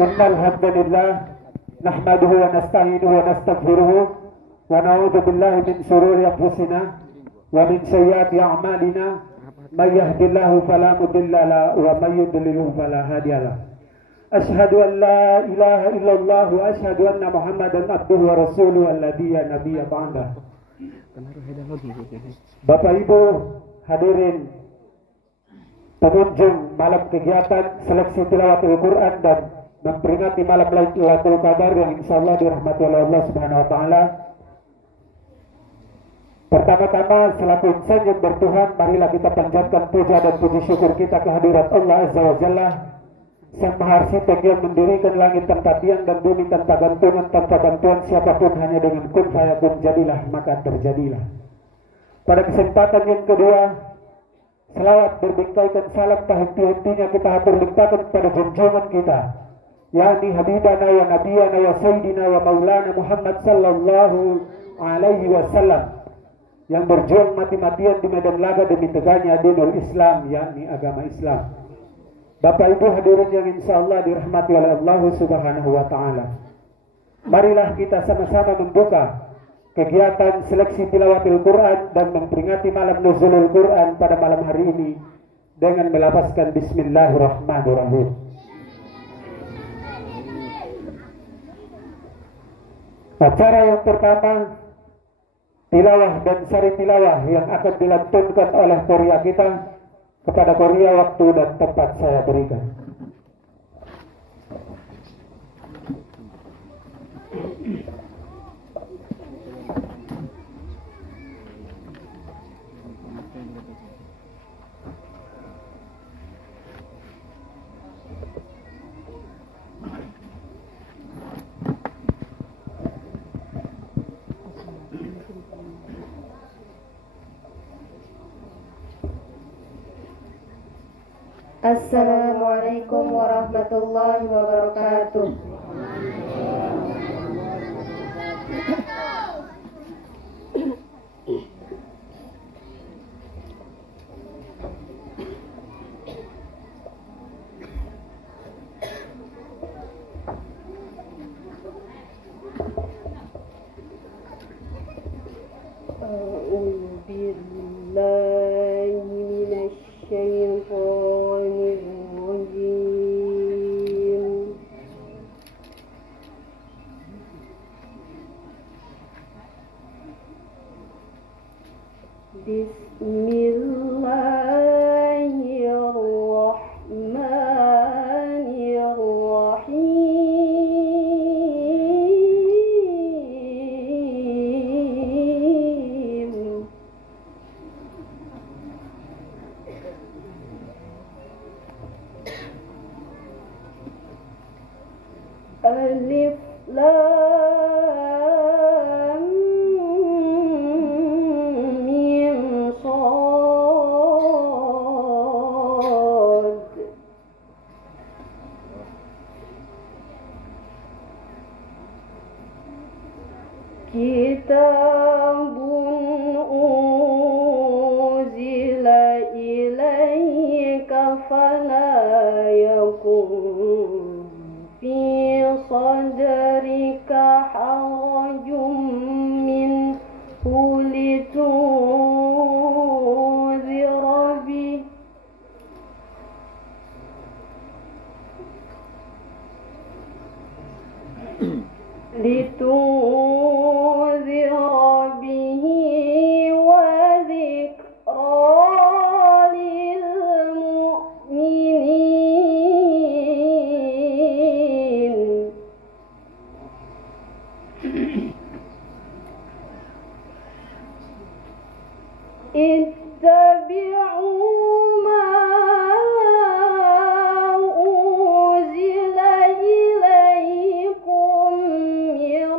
Innal hamdalillah nahmaduhu wa nasta'inuhu wa nastaghfiruh wa na'udzu billahi min shururi anfusina wa min sayyiati a'malina may yahdihillahu fala mudilla lahu wa may yudlil fala hadiya lahu. Asyhadu an la ilaha illallah wa asyhadu anna Muhammadan abduhu wa rasuluhu alladzi la nabiyya ba'da. Bapak Ibu hadirin pengunjung malam kegiatan seleksi tilawatul Quran dan memperingati malam Lailatul Qadar yang insyaallah dirahmati oleh Allah Subhanahu wa taala. Pertama-tama selaku insan yang bertuhan, marilah kita panjatkan puja dan puji syukur kita kehadirat Allah Azza wa Jalla, Sang Maha Arsipek yang mendirikan langit tanpa tiang dan bumi tanpa gantungan, tanpa bantuan siapapun, hanya dengan kun fayakun, jadilah maka terjadilah. Pada kesempatan yang kedua, selawat berbingkaikan salam tahiti-hitinya kita hatur limpahkan kepada junjungan kita, yakni Habibana wa Nabiyana wa Sayyidina wa Maulana Muhammad sallallahu alaihi wasallam, yang berjuang mati-matian di medan laga demi tegaknya dinul Islam, yakni agama Islam. Bapak Ibu hadirin yang insyaallah dirahmati oleh Allah Subhanahu wa taala. Marilah kita sama-sama membuka kegiatan seleksi tilawatul Quran dan memperingati malam nuzulul Quran pada malam hari ini dengan melafazkan bismillahirrahmanirrahim. Acara yang pertama, tilawah dan sari tilawah yang akan dilantunkan oleh Korea kita. Kepada Korea waktu dan tempat saya berikan. Assalamualaikum warahmatullahi wabarakatuh. Alif Lam Mim Shad. Kitabun unzila ilaika fala yakun fi sadrika harajum minhu litunzira bih wa dhikra lil mu'minin. Ittabi'u ma unzila ilaykum min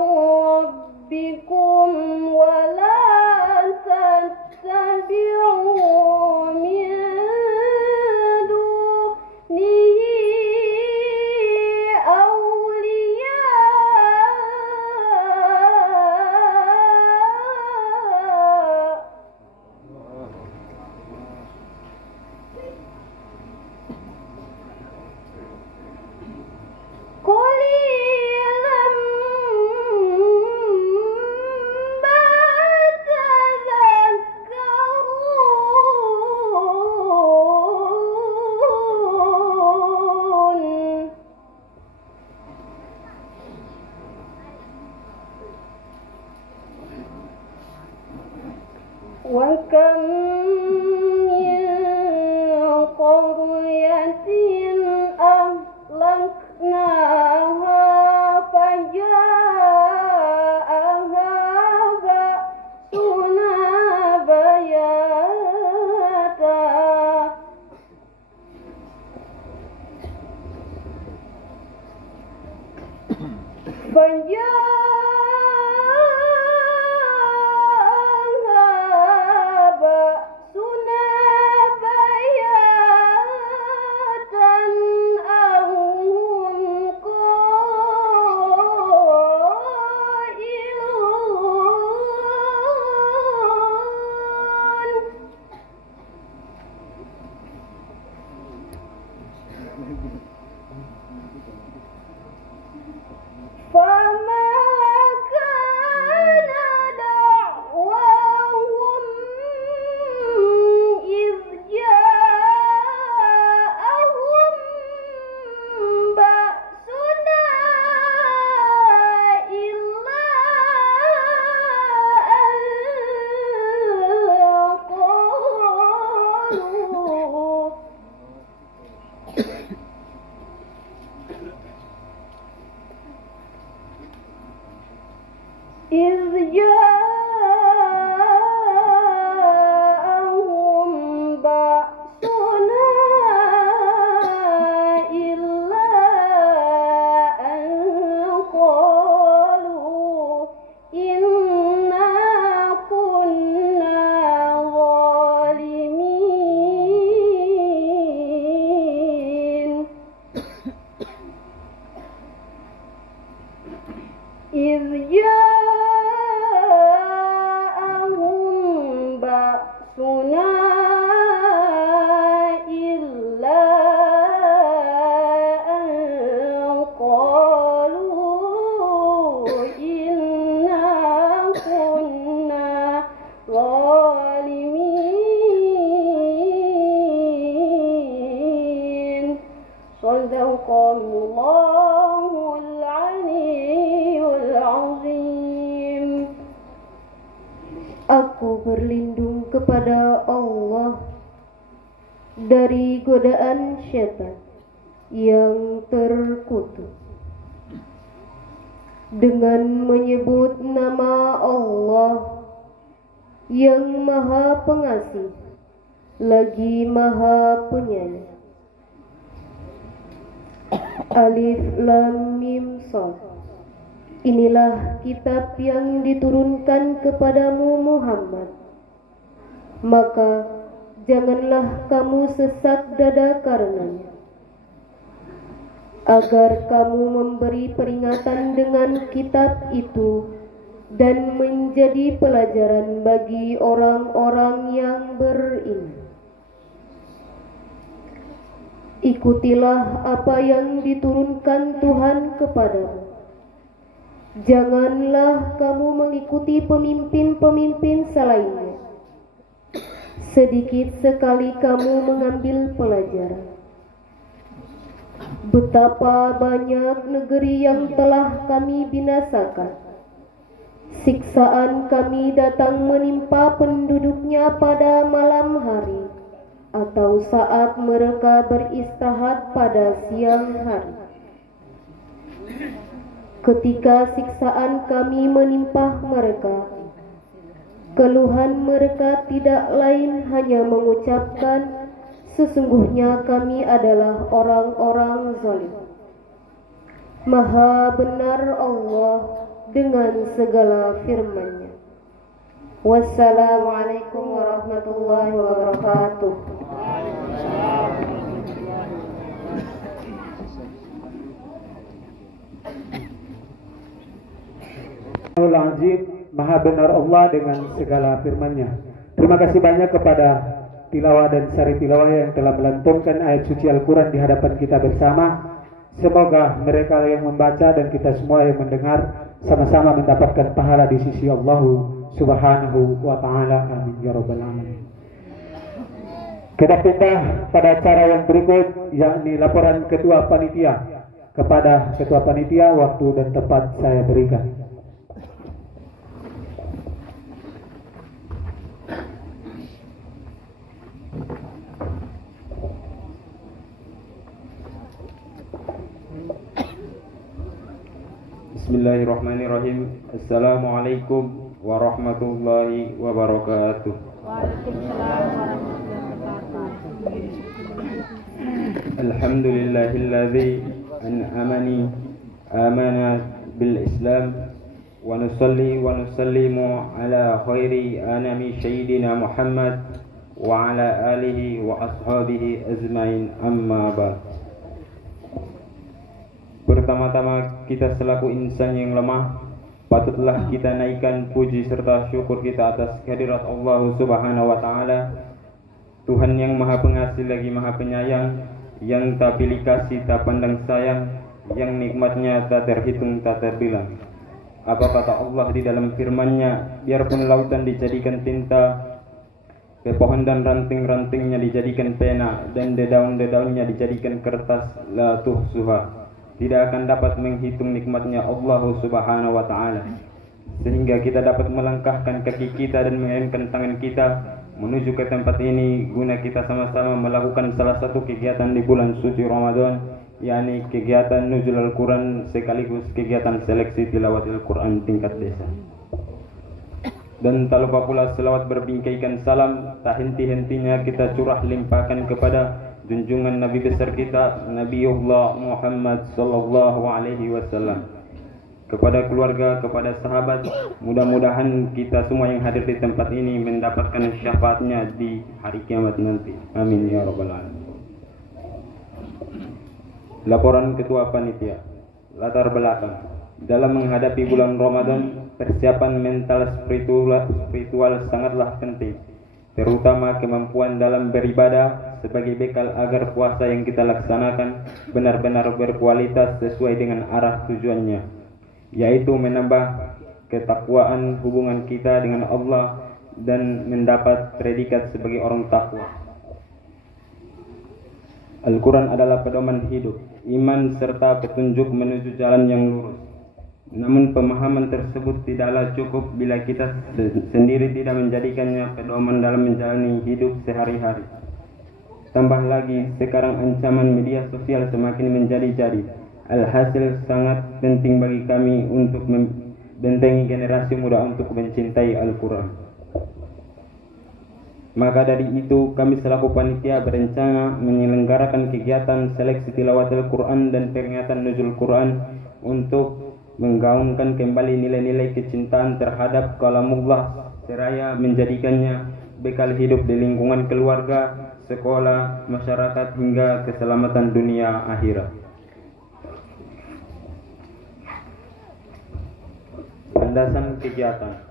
kam min qaryatin ahlaknaha faja'aha ba'suna bayata Sadaqallahul Aliyyul Azim. Aku berlindung kepada Allah dari godaan syaitan yang terkutuk dengan menyebut nama Allah yang Maha Pengasih lagi Maha Penyayang. Alif Lam Mim Shad. Inilah kitab yang diturunkan kepadamu Muhammad. Maka janganlah kamu sesak dada karenanya, agar kamu memberi peringatan dengan kitab itu dan menjadi pelajaran bagi orang-orang yang beriman. Ikutilah apa yang diturunkan Tuhan kepadamu. Janganlah kamu mengikuti pemimpin-pemimpin selainnya. Sedikit sekali kamu mengambil pelajaran. Betapa banyak negeri yang telah kami binasakan. Siksaan kami datang menimpa penduduknya pada malam hari atau saat mereka beristirahat pada siang hari. Ketika siksaan kami menimpa mereka, keluhan mereka tidak lain hanya mengucapkan, sesungguhnya kami adalah orang-orang zalim. Maha benar Allah dengan segala firman-Nya. Wassalamualaikum warahmatullahi wabarakatuh. Al-Azim, Maha benar Allah dengan segala firman-Nya. Terima kasih banyak kepada tilawah dan sari tilawah yang telah melantunkan ayat suci Al-Quran di hadapan kita bersama. Semoga mereka yang membaca dan kita semua yang mendengar sama-sama mendapatkan pahala di sisi Allah Subhanahu wa ta'ala. Amin ya rabbal alamin. Kita pindah pada acara yang berikut, yakni laporan ketua panitia. Kepada ketua panitia, waktu dan tempat saya berikan. Bismillahirrahmanirrahim. Assalamualaikum warahmatullahi wabarakatuh. Waalaikumsalam warahmatullahi wabarakatuh. Alhamdulillahilladzi amana bil Islam wa nusalli wa nusallimu ala khairi anami sayyidina Muhammad wa ala alihi wa ashabihi azmain, amma ba'd. Pertama-tama kita selaku insan yang lemah, patutlah kita naikkan puji serta syukur kita atas kehadirat Allah Subhanahu wa taala, Tuhan yang Maha Pengasih lagi Maha Penyayang, yang tak pilih kasih tak pandang sayang, yang nikmatnya tak terhitung tak terbilang. Apa kata Allah di dalam firman-Nya, biarpun lautan dijadikan tinta, pepohon dan ranting-rantingnya dijadikan pena, dan dedaun-dedaunnya dijadikan kertas, la tuhsuha, tidak akan dapat menghitung nikmatnya Allah Subhanahu wa taala, sehingga kita dapat melangkahkan kaki kita dan mengirimkan tangan kita menuju ke tempat ini guna kita sama-sama melakukan salah satu kegiatan di bulan suci Ramadan, yakni kegiatan nuzul Al-Quran sekaligus kegiatan seleksi tilawat Al-Quran tingkat desa. Dan tak lupa pula selawat berbingkaikan salam tak henti-hentinya kita curah limpahkan kepada junjungan Nabi besar kita Nabiullah Muhammad sallallahu alaihi wasallam, kepada keluarga, kepada sahabat. Mudah-mudahan kita semua yang hadir di tempat ini mendapatkan syafaatnya di hari kiamat nanti. Amin ya rabbal alamin. Laporan Ketua Panitia. Latar belakang dalam menghadapi bulan Ramadan, persiapan mental spiritual sangatlah penting, terutama kemampuan dalam beribadah sebagai bekal agar puasa yang kita laksanakan benar-benar berkualitas sesuai dengan arah tujuannya, yaitu menambah ketakwaan hubungan kita dengan Allah dan mendapat predikat sebagai orang takwa. Al-Quran adalah pedoman hidup, iman serta petunjuk menuju jalan yang lurus. Namun pemahaman tersebut tidaklah cukup bila kita sendiri tidak menjadikannya pedoman dalam menjalani hidup sehari-hari. Tambah lagi, sekarang ancaman media sosial semakin menjadi-jadi. Alhasil sangat penting bagi kami untuk membentengi generasi muda untuk mencintai Al-Quran. Maka dari itu, kami selaku panitia berencana menyelenggarakan kegiatan seleksi tilawat Al-Quran dan peringatan nuzul Quran untuk menggaungkan kembali nilai-nilai kecintaan terhadap kalamullah seraya menjadikannya bekal hidup di lingkungan keluarga, sekolah, masyarakat hingga keselamatan dunia akhirat. Landasan kegiatan.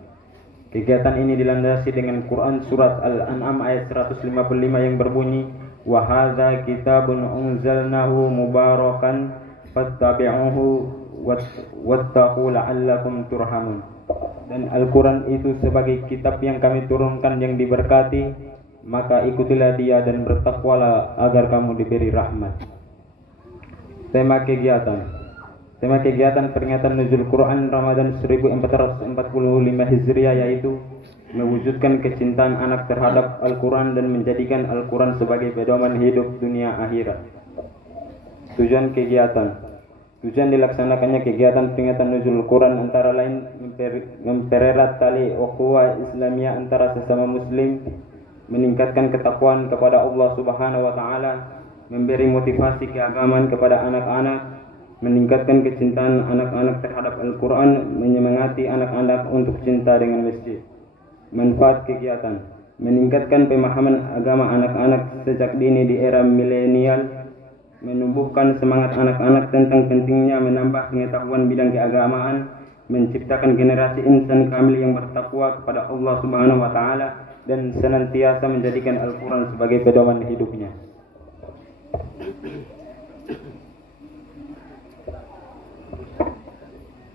Kegiatan ini dilandasi dengan Quran surat Al-An'am ayat 155 yang berbunyi, wa hadza kitabun unzalnahu mubarakan fattabi'uhu wattaqu la'allakum turhamun. Dan Al-Quran itu sebagai kitab yang kami turunkan yang diberkati, maka ikutilah dia dan bertakwalah agar kamu diberi rahmat. Tema kegiatan peringatan nuzul Quran Ramadan 1445 Hijriah yaitu mewujudkan kecintaan anak terhadap Al-Quran dan menjadikan Al-Quran sebagai pedoman hidup dunia akhirat. Tujuan dilaksanakannya kegiatan peringatan nuzul Quran antara lain mempererat tali ukhuwah Islamiyah antara sesama muslim, meningkatkan ketakwaan kepada Allah Subhanahu wa taala, memberi motivasi keagamaan kepada anak-anak, meningkatkan kecintaan anak-anak terhadap Al-Quran, menyemangati anak-anak untuk cinta dengan masjid. Manfaat kegiatan: meningkatkan pemahaman agama anak-anak sejak dini di era milenial, menumbuhkan semangat anak-anak tentang pentingnya menambah pengetahuan bidang keagamaan, menciptakan generasi insan kamil yang bertakwa kepada Allah Subhanahu wa taala dan senantiasa menjadikan Al-Quran sebagai pedoman hidupnya.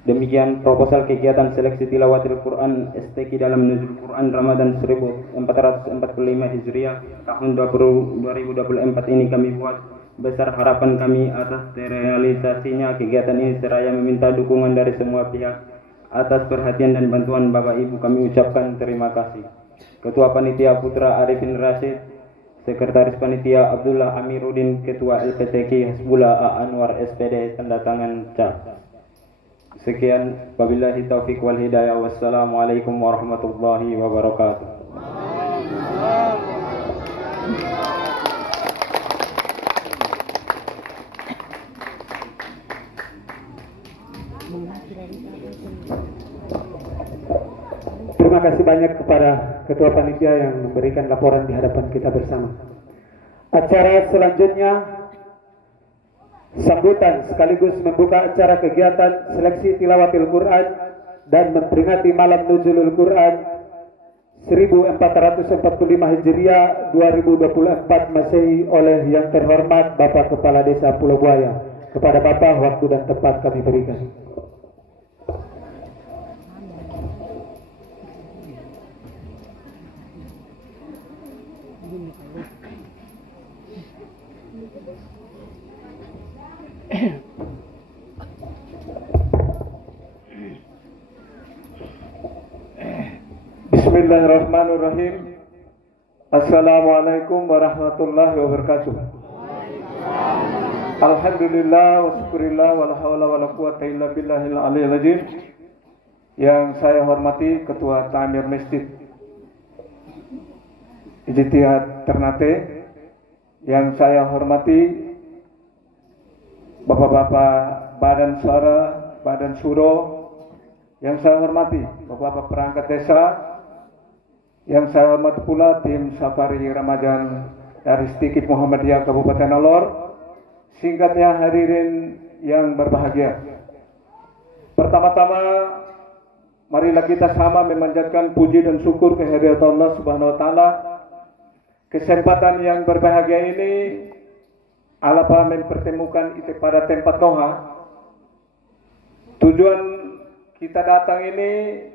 Demikian proposal kegiatan seleksi tilawat Al-Quran STQ dalam nuzul Quran Ramadan 1445 Hijriah tahun 2024 ini kami buat. Besar harapan kami atas terrealisasinya kegiatan ini seraya meminta dukungan dari semua pihak. Atas perhatian dan bantuan Bapak Ibu kami ucapkan terima kasih. Ketua Panitia Putra Arifin Rashid, Sekretaris Panitia Abdullah Amiruddin, Ketua LPTQ Hasbullah A. Anwar SPD, tanda tangan CA. Sekian, wabillahi taufik wal hidayah. Wassalamualaikum warahmatullahi wabarakatuh. Terima kasih banyak kepada Ketua Panitia yang memberikan laporan di hadapan kita bersama. Acara selanjutnya sambutan sekaligus membuka acara kegiatan seleksi tilawatil Quran dan memperingati malam Nuzulul Quran 1445 Hijriah 2024 Masehi oleh yang terhormat Bapak Kepala Desa Pulau Buaya. Kepada Bapak waktu dan tempat kami berikan. Bismillahirrahmanirrahim. Assalamualaikum warahmatullahi wabarakatuh. Alhamdulillah wa syukurillah wa la hawla wa la quwata illa billahil aliyil azim. Yang saya hormati Ketua Ta'mir Masjid Ijtihad Ternate, yang saya hormati Bapak-bapak Badan Syara, Badan Suro, yang saya hormati Bapak-bapak perangkat desa, yang saya hormati pula tim Safari Ramadan dari Stikip Muhammadiyah Kabupaten Alor, singkatnya hadirin yang berbahagia. Pertama-tama, marilah kita sama memanjatkan puji dan syukur kehadirat Allah Subhanahu wa taala. Kesempatan yang berbahagia ini alapa mempertemukan itu pada tempat doa. Tujuan kita datang ini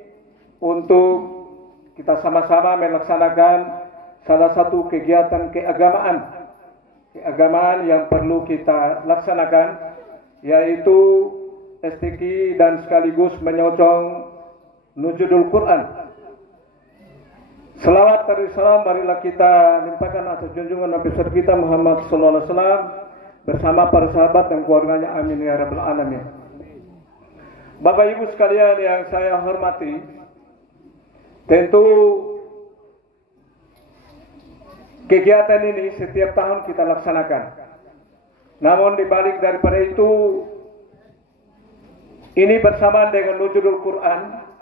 untuk kita sama-sama melaksanakan salah satu kegiatan keagamaan yang perlu kita laksanakan, yaitu STQ dan sekaligus menyocong Nuzulul Quran. Selawat dan salam marilah kita limpahkan atas junjungan Nabi besar kita Muhammad sallallahu alaihi wasallam bersama para sahabat dan keluarganya, amin ya rabbal alamin. Bapak Ibu sekalian yang saya hormati, tentu kegiatan ini setiap tahun kita laksanakan. Namun dibalik daripada itu, ini bersamaan dengan Nuzulul Quran.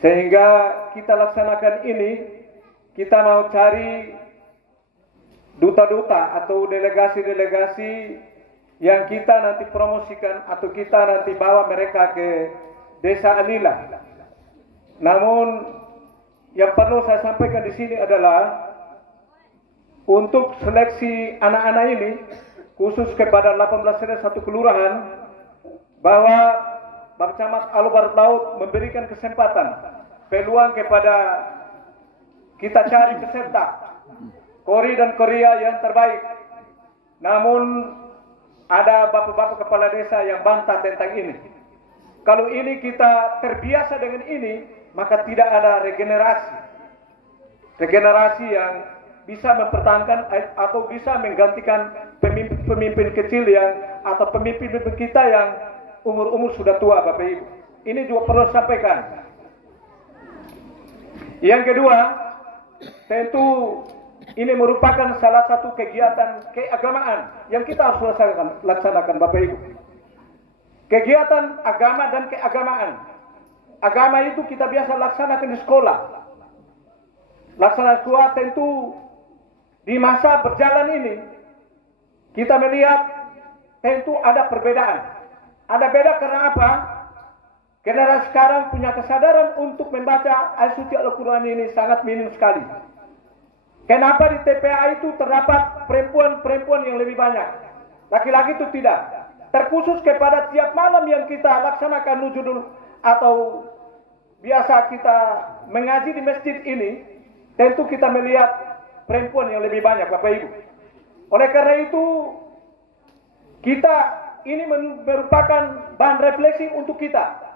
Sehingga kita laksanakan ini, kita mau cari duta-duta atau delegasi-delegasi yang kita nanti promosikan atau kita nanti bawa mereka ke Desa Anila. Namun yang perlu saya sampaikan di sini adalah untuk seleksi anak-anak ini, khusus kepada 18 desa satu kelurahan, bahwa Bapak Camat Alubar Laut memberikan kesempatan, peluang kepada kita cari peserta Kori dan Korea yang terbaik. Namun ada bapak-bapak kepala desa yang bantah tentang ini. Kalau ini kita terbiasa dengan ini, maka tidak ada regenerasi yang bisa mempertahankan atau bisa menggantikan pemimpin kecil yang atau pemimpin kita yang umur sudah tua, Bapak Ibu. Ini juga perlu sampaikan. Yang kedua, tentu ini merupakan salah satu kegiatan keagamaan yang kita harus laksanakan, Bapak Ibu. Kegiatan agama dan keagamaan. Agama itu kita biasa laksanakan di sekolah. Laksanakan sekolah tentu di masa berjalan ini kita melihat tentu ada perbedaan. Ada beda karena apa? Karena sekarang punya kesadaran untuk membaca ayat suci Al-Quran ini sangat minim sekali. Kenapa di TPA itu terdapat perempuan-perempuan yang lebih banyak? Laki-laki itu tidak. Terkhusus kepada tiap malam yang kita laksanakan nuzul atau biasa kita mengaji di masjid ini, tentu kita melihat perempuan yang lebih banyak, Bapak Ibu. Oleh karena itu, kita ini merupakan bahan refleksi untuk kita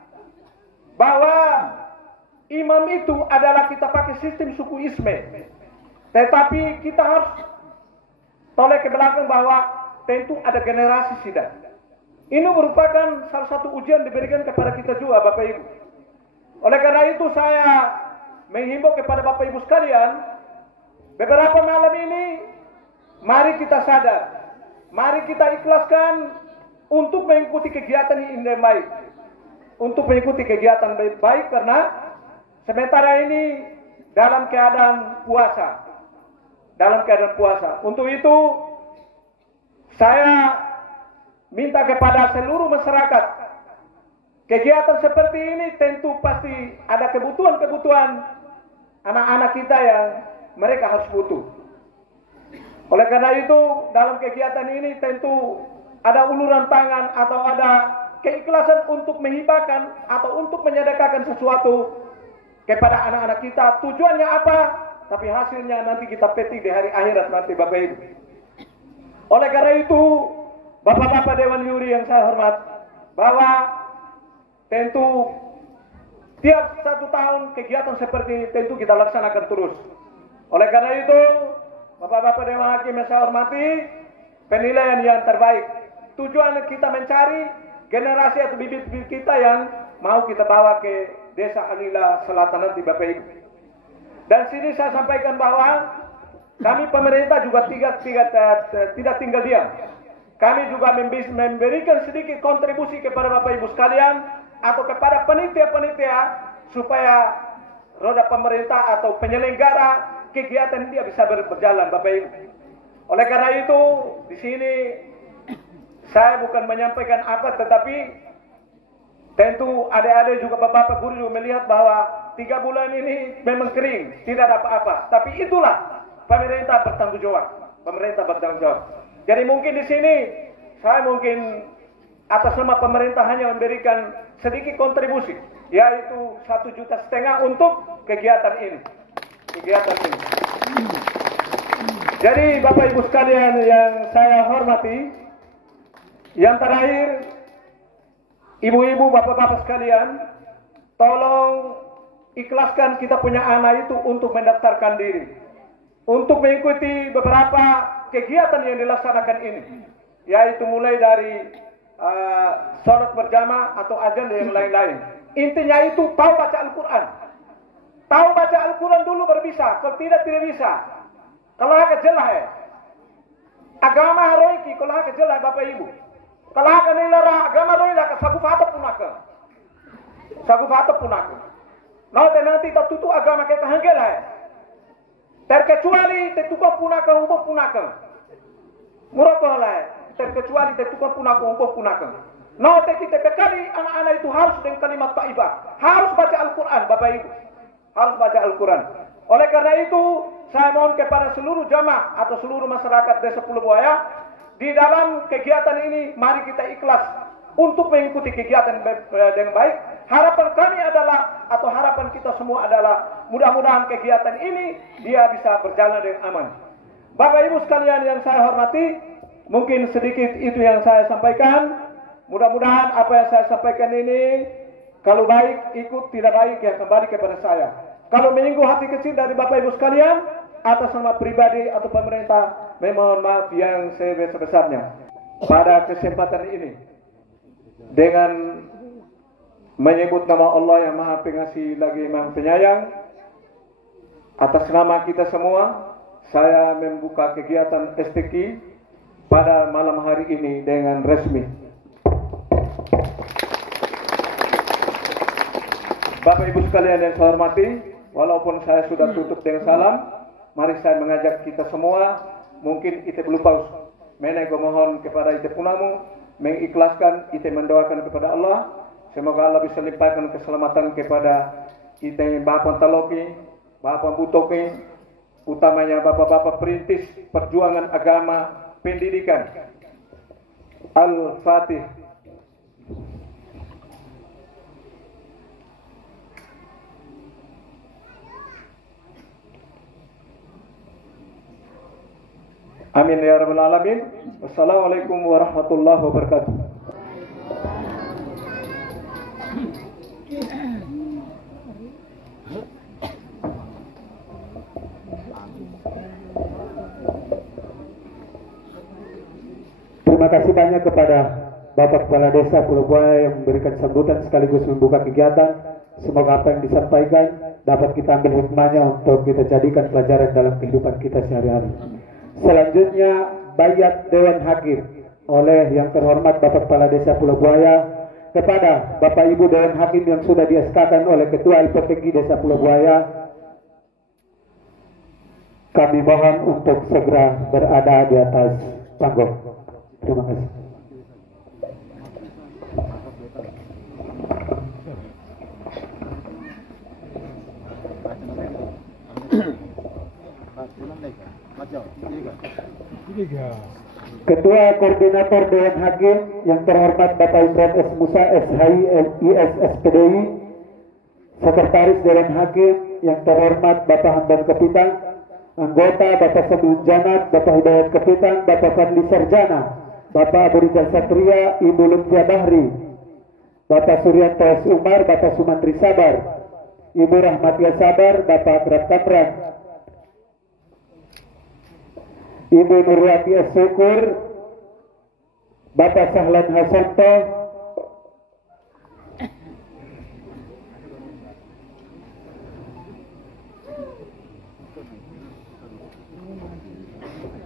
bahwa imam itu adalah kita pakai sistem suku Isme, tetapi kita harus tolak ke belakang bahwa tentu ada generasi sudah. Ini merupakan salah satu ujian diberikan kepada kita juga, Bapak Ibu. Oleh karena itu saya menghimbau kepada Bapak Ibu sekalian, beberapa malam ini mari kita sadar, mari kita ikhlaskan untuk mengikuti kegiatan ini dengan baik. Untuk mengikuti kegiatan baik karena sementara ini dalam keadaan puasa. Dalam keadaan puasa. Untuk itu saya minta kepada seluruh masyarakat, kegiatan seperti ini tentu pasti ada kebutuhan-kebutuhan anak-anak kita yang mereka harus butuh. Oleh karena itu dalam kegiatan ini tentu ada uluran tangan atau ada keikhlasan untuk menghibahkan atau untuk menyedekahkan sesuatu kepada anak-anak kita. Tujuannya apa? Tapi hasilnya nanti kita petik di hari akhirat nanti, Bapak Ibu. Oleh karena itu, Bapak-bapak Dewan Juri yang saya hormat, bahwa tentu tiap 1 tahun kegiatan seperti ini tentu kita laksanakan terus. Oleh karena itu, Bapak-bapak Dewan Hakim yang saya hormati, penilaian yang terbaik. Tujuan kita mencari generasi atau bibit-bibit kita yang mau kita bawa ke Desa Anila Selatan nanti, Bapak Ibu. Dan sini saya sampaikan bahwa kami pemerintah juga tidak tinggal diam. Kami juga memberikan sedikit kontribusi kepada Bapak Ibu sekalian atau kepada panitia-panitia supaya roda pemerintah atau penyelenggara kegiatan ini bisa berjalan, Bapak Ibu. Oleh karena itu, di sini saya bukan menyampaikan apa, tetapi tentu adik-adik juga bapak-bapak guru juga melihat bahwa 3 bulan ini memang kering, tidak ada apa-apa. Tapi itulah pemerintah bertanggung jawab. Pemerintah bertanggung jawab. Jadi mungkin di sini saya mungkin atas nama pemerintah hanya memberikan sedikit kontribusi, yaitu 1,5 juta untuk kegiatan ini. Kegiatan ini. Jadi Bapak Ibu sekalian yang saya hormati, yang terakhir, ibu-ibu, bapak-bapak sekalian, tolong ikhlaskan kita punya anak itu untuk mendaftarkan diri, untuk mengikuti beberapa kegiatan yang dilaksanakan ini, yaitu mulai dari sholat berjamaah atau azan dan yang lain-lain. Intinya itu tahu baca Al-Quran. Tahu baca Al-Quran dulu baru bisa, kalau tidak bisa. Kalau agak jelas ya. Agama haroiki, kalau agak jelas Bapak Ibu. Kalau agak nilara agama roila, sagu fata punaka. Sagu fata punaka. Nanti tertutup agama kita hanggela ya. Terkecuali tetukan punaka umum punaka. Murah lah. Terkecuali tetukan punaka umum punaka. Kita bekali anak-anak itu harus dengan kalimat taibah. Harus baca Al-Quran, Bapak Ibu. Harus baca Al-Quran. Oleh karena itu, saya mohon kepada seluruh jamaah atau seluruh masyarakat Desa Pulau Buaya, di dalam kegiatan ini mari kita ikhlas untuk mengikuti kegiatan dengan baik. Harapan kami adalah atau harapan kita semua adalah mudah-mudahan kegiatan ini dia bisa berjalan dengan aman. Bapak Ibu sekalian yang saya hormati, mungkin sedikit itu yang saya sampaikan. Mudah-mudahan apa yang saya sampaikan ini kalau baik ikut, tidak baik ya kembali kepada saya. Kalau menyinggung hati kecil dari Bapak Ibu sekalian, atas nama pribadi atau pemerintah, mohon maaf yang sebesar-besarnya. Pada kesempatan ini, dengan menyebut nama Allah yang Maha Pengasih lagi Maha Penyayang, atas nama kita semua, saya membuka kegiatan STQ pada malam hari ini dengan resmi. Bapak Ibu sekalian yang saya hormati, walaupun saya sudah tutup dengan salam, mari saya mengajak kita semua, mungkin kita belum paus, menego mohon kepada kita punamu, mengikhlaskan, kita mendoakan kepada Allah, semoga Allah bisa limpahkan keselamatan kepada kita yang Bapak Taloki, Bapak Butoki, utamanya Bapak-Bapak perintis perjuangan agama, pendidikan. Al-Fatih. Amin ya rabbal alamin. Wassalamualaikum warahmatullahi wabarakatuh. Terima kasih banyak kepada Bapak Kepala Desa Pulau Buaya yang memberikan sambutan sekaligus membuka kegiatan. Semoga apa yang disampaikan dapat kita ambil hikmahnya untuk kita jadikan pelajaran dalam kehidupan kita sehari-hari. Selanjutnya bayat Dewan Hakim oleh yang terhormat Bapak Kepala Desa Pulau Buaya kepada Bapak Ibu Dewan Hakim yang sudah dieskakan oleh Ketua LPPG Desa Pulau Buaya. Kami mohon untuk segera berada di atas panggung. Terima kasih. Ketua Koordinator Dewan Hakim yang terhormat Bapak Imran S. Musa SHI IS SPDI, Sekretaris Dewan Hakim yang terhormat Bapak Hamdan Kepitang, anggota Bapak Sabun Janat, Bapak Hidayat Kepitang, Bapak Fadli Sarjana, Bapak Abu Rizal Satria, Ibu Lutfia Bahri, Bapak Suryanto S. Umar, Bapak Sumantri Sabar, Ibu Rahmatia Sabar, Bapak Akrab Kamran, Ibu Nurwati S. Syukur, Bapak Sahlan Hasanto,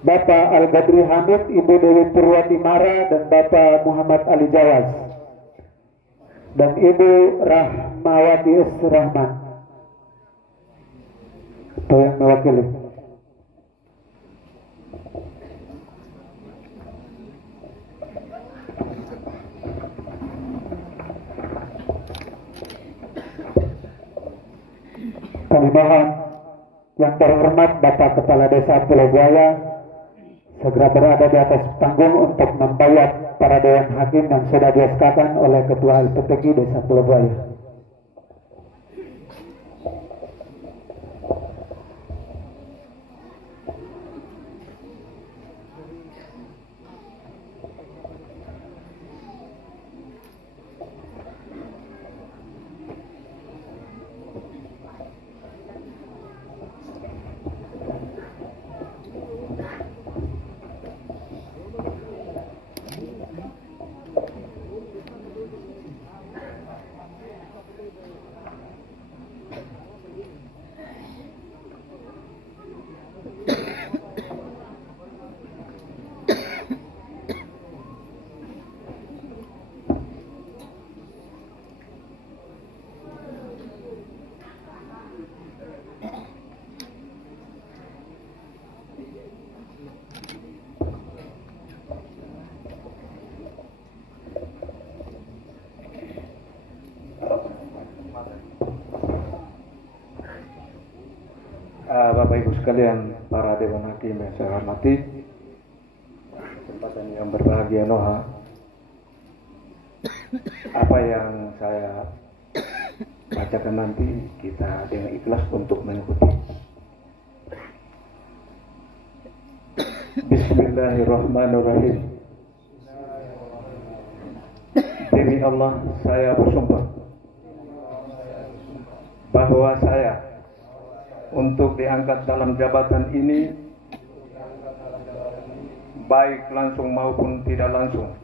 Bapak Al-Badri Hamid, Ibu Dewi Purwati Mara, dan Bapak Muhammad Ali Jawas, dan Ibu Rahmawati S. Rahman atau yang mewakili. Kami mohon yang terhormat Bapak Kepala Desa Pulau Buaya segera berada di atas panggung untuk membayat para Dewan Hakim yang sudah dieskakan oleh Ketua LPPG Desa Pulau Buaya. Bapak Ibu sekalian, para Dewan Hakim yang saya hormati, kesempatan yang berbahagia Noha, apa yang saya bacakan nanti kita dengan ikhlas untuk mengikuti. Bismillahirrahmanirrahim. Demi Allah saya bersumpah bahwa saya untuk diangkat dalam jabatan ini, baik langsung maupun tidak langsung,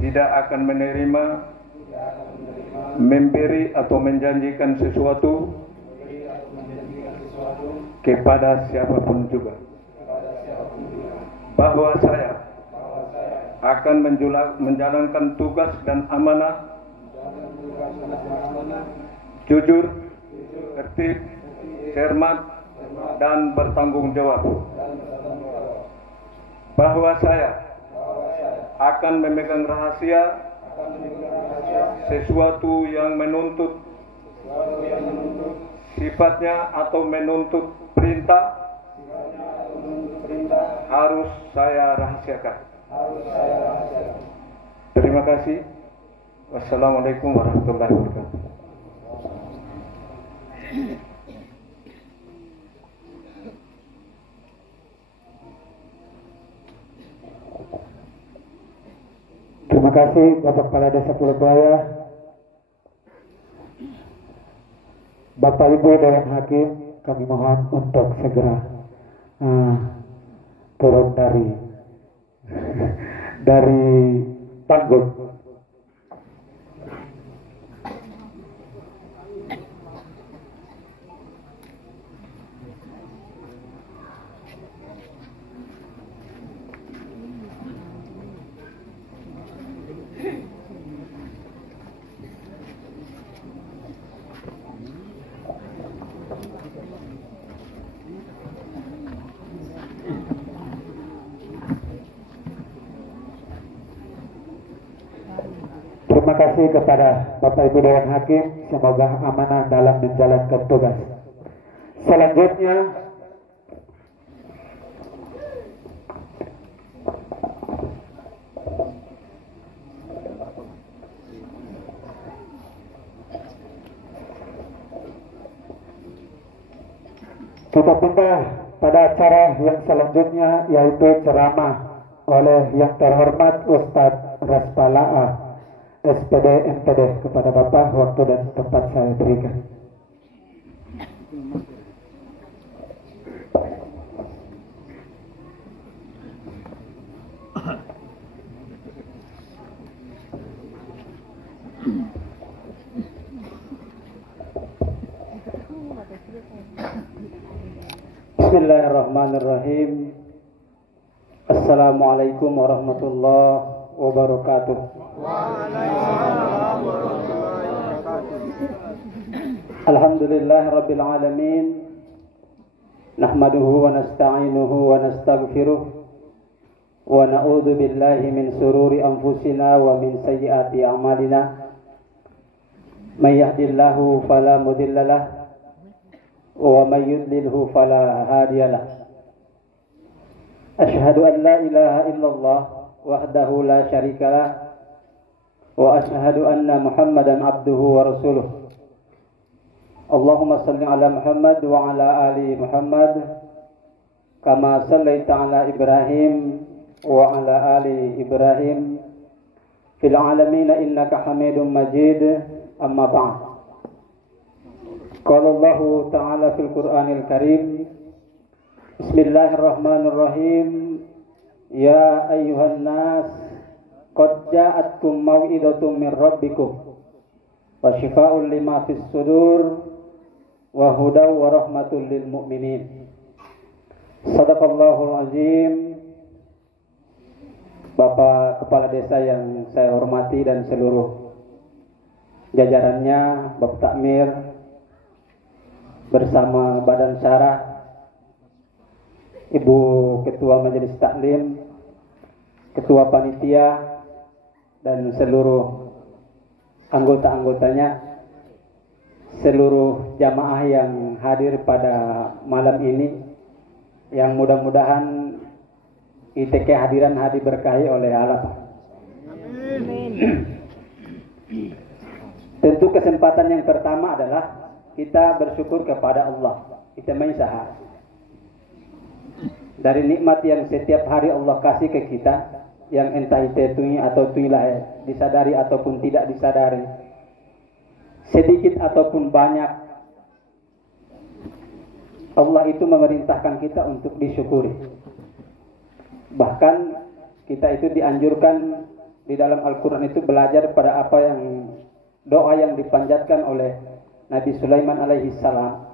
tidak akan menerima, memberi atau menjanjikan sesuatu kepada siapapun juga, bahwa saya akan menjalankan tugas dan amanah jujur, tertib, cermat, dan bertanggung jawab, bahwa saya akan memegang rahasia sesuatu yang menuntut sifatnya atau menuntut perintah harus saya rahasiakan. Terima kasih. Wassalamualaikum warahmatullahi wabarakatuh. Terima kasih Bapak Kepala Desa Pulau Buaya, Bapak Ibu Dewan Hakim, kami mohon untuk segera turun dari panggung. Terima kasih kepada Bapak Ibu Dewan Hakim, semoga amanah dalam menjalankan tugas. Selanjutnya kita pindah pada acara yang selanjutnya, yaitu ceramah oleh yang terhormat Ustadz Raspala'a SPD MPD. Kepada Bapak waktu dan tempat saya berikan. Bismillahirrahmanirrahim. Assalamualaikum warahmatullahi wabarakatuh. Alhamdulillah rabbil alamin. Nahmaduhu wa nasta'inuhu wa nastaghfiruh wa na'udzu billahi min sururi anfusina wa min sayyiati a'malina. May yahdihillahu fala mudhillalah wa may yudlilhu fala hadiyalah. Asyhadu an la ilaha illallah wahdahu la syarikalah wa asyhadu anna Muhammadan abduhu wa rasuluh. Allahumma salli ala Muhammad wa ala ali Muhammad kama sallaita ala Ibrahim wa ala ali Ibrahim fil alamin innaka Hamidum Majid. Amma ba'd. Qala Allah ta'ala fil Qur'anil Karim, Bismillahirrahmanirrahim. Ya ayyuhan nas, qad ja'atkum mau'izatum min rabbikum wa shifaa'un lima fis sudur wa hudaw wa rahmatul lil mu'minin. Sadaqallahul azim. Bapak Kepala Desa yang saya hormati dan seluruh jajarannya, Bapak Takmir bersama Badan Syarah, Ibu Ketua Majelis Taklim, Ketua Panitia, dan seluruh anggota-anggotanya, seluruh jamaah yang hadir pada malam ini, yang mudah-mudahan ITK hadiran hadi berkahi oleh Allah. Tentu kesempatan yang pertama adalah kita bersyukur kepada Allah. Kita mensyahad dari nikmat yang setiap hari Allah kasih ke kita, yang entah itu atau tuilah disadari ataupun tidak disadari, sedikit ataupun banyak, Allah itu memerintahkan kita untuk disyukuri. Bahkan kita itu dianjurkan di dalam Al-Quran itu belajar pada apa yang doa yang dipanjatkan oleh Nabi Sulaiman alaihi salam.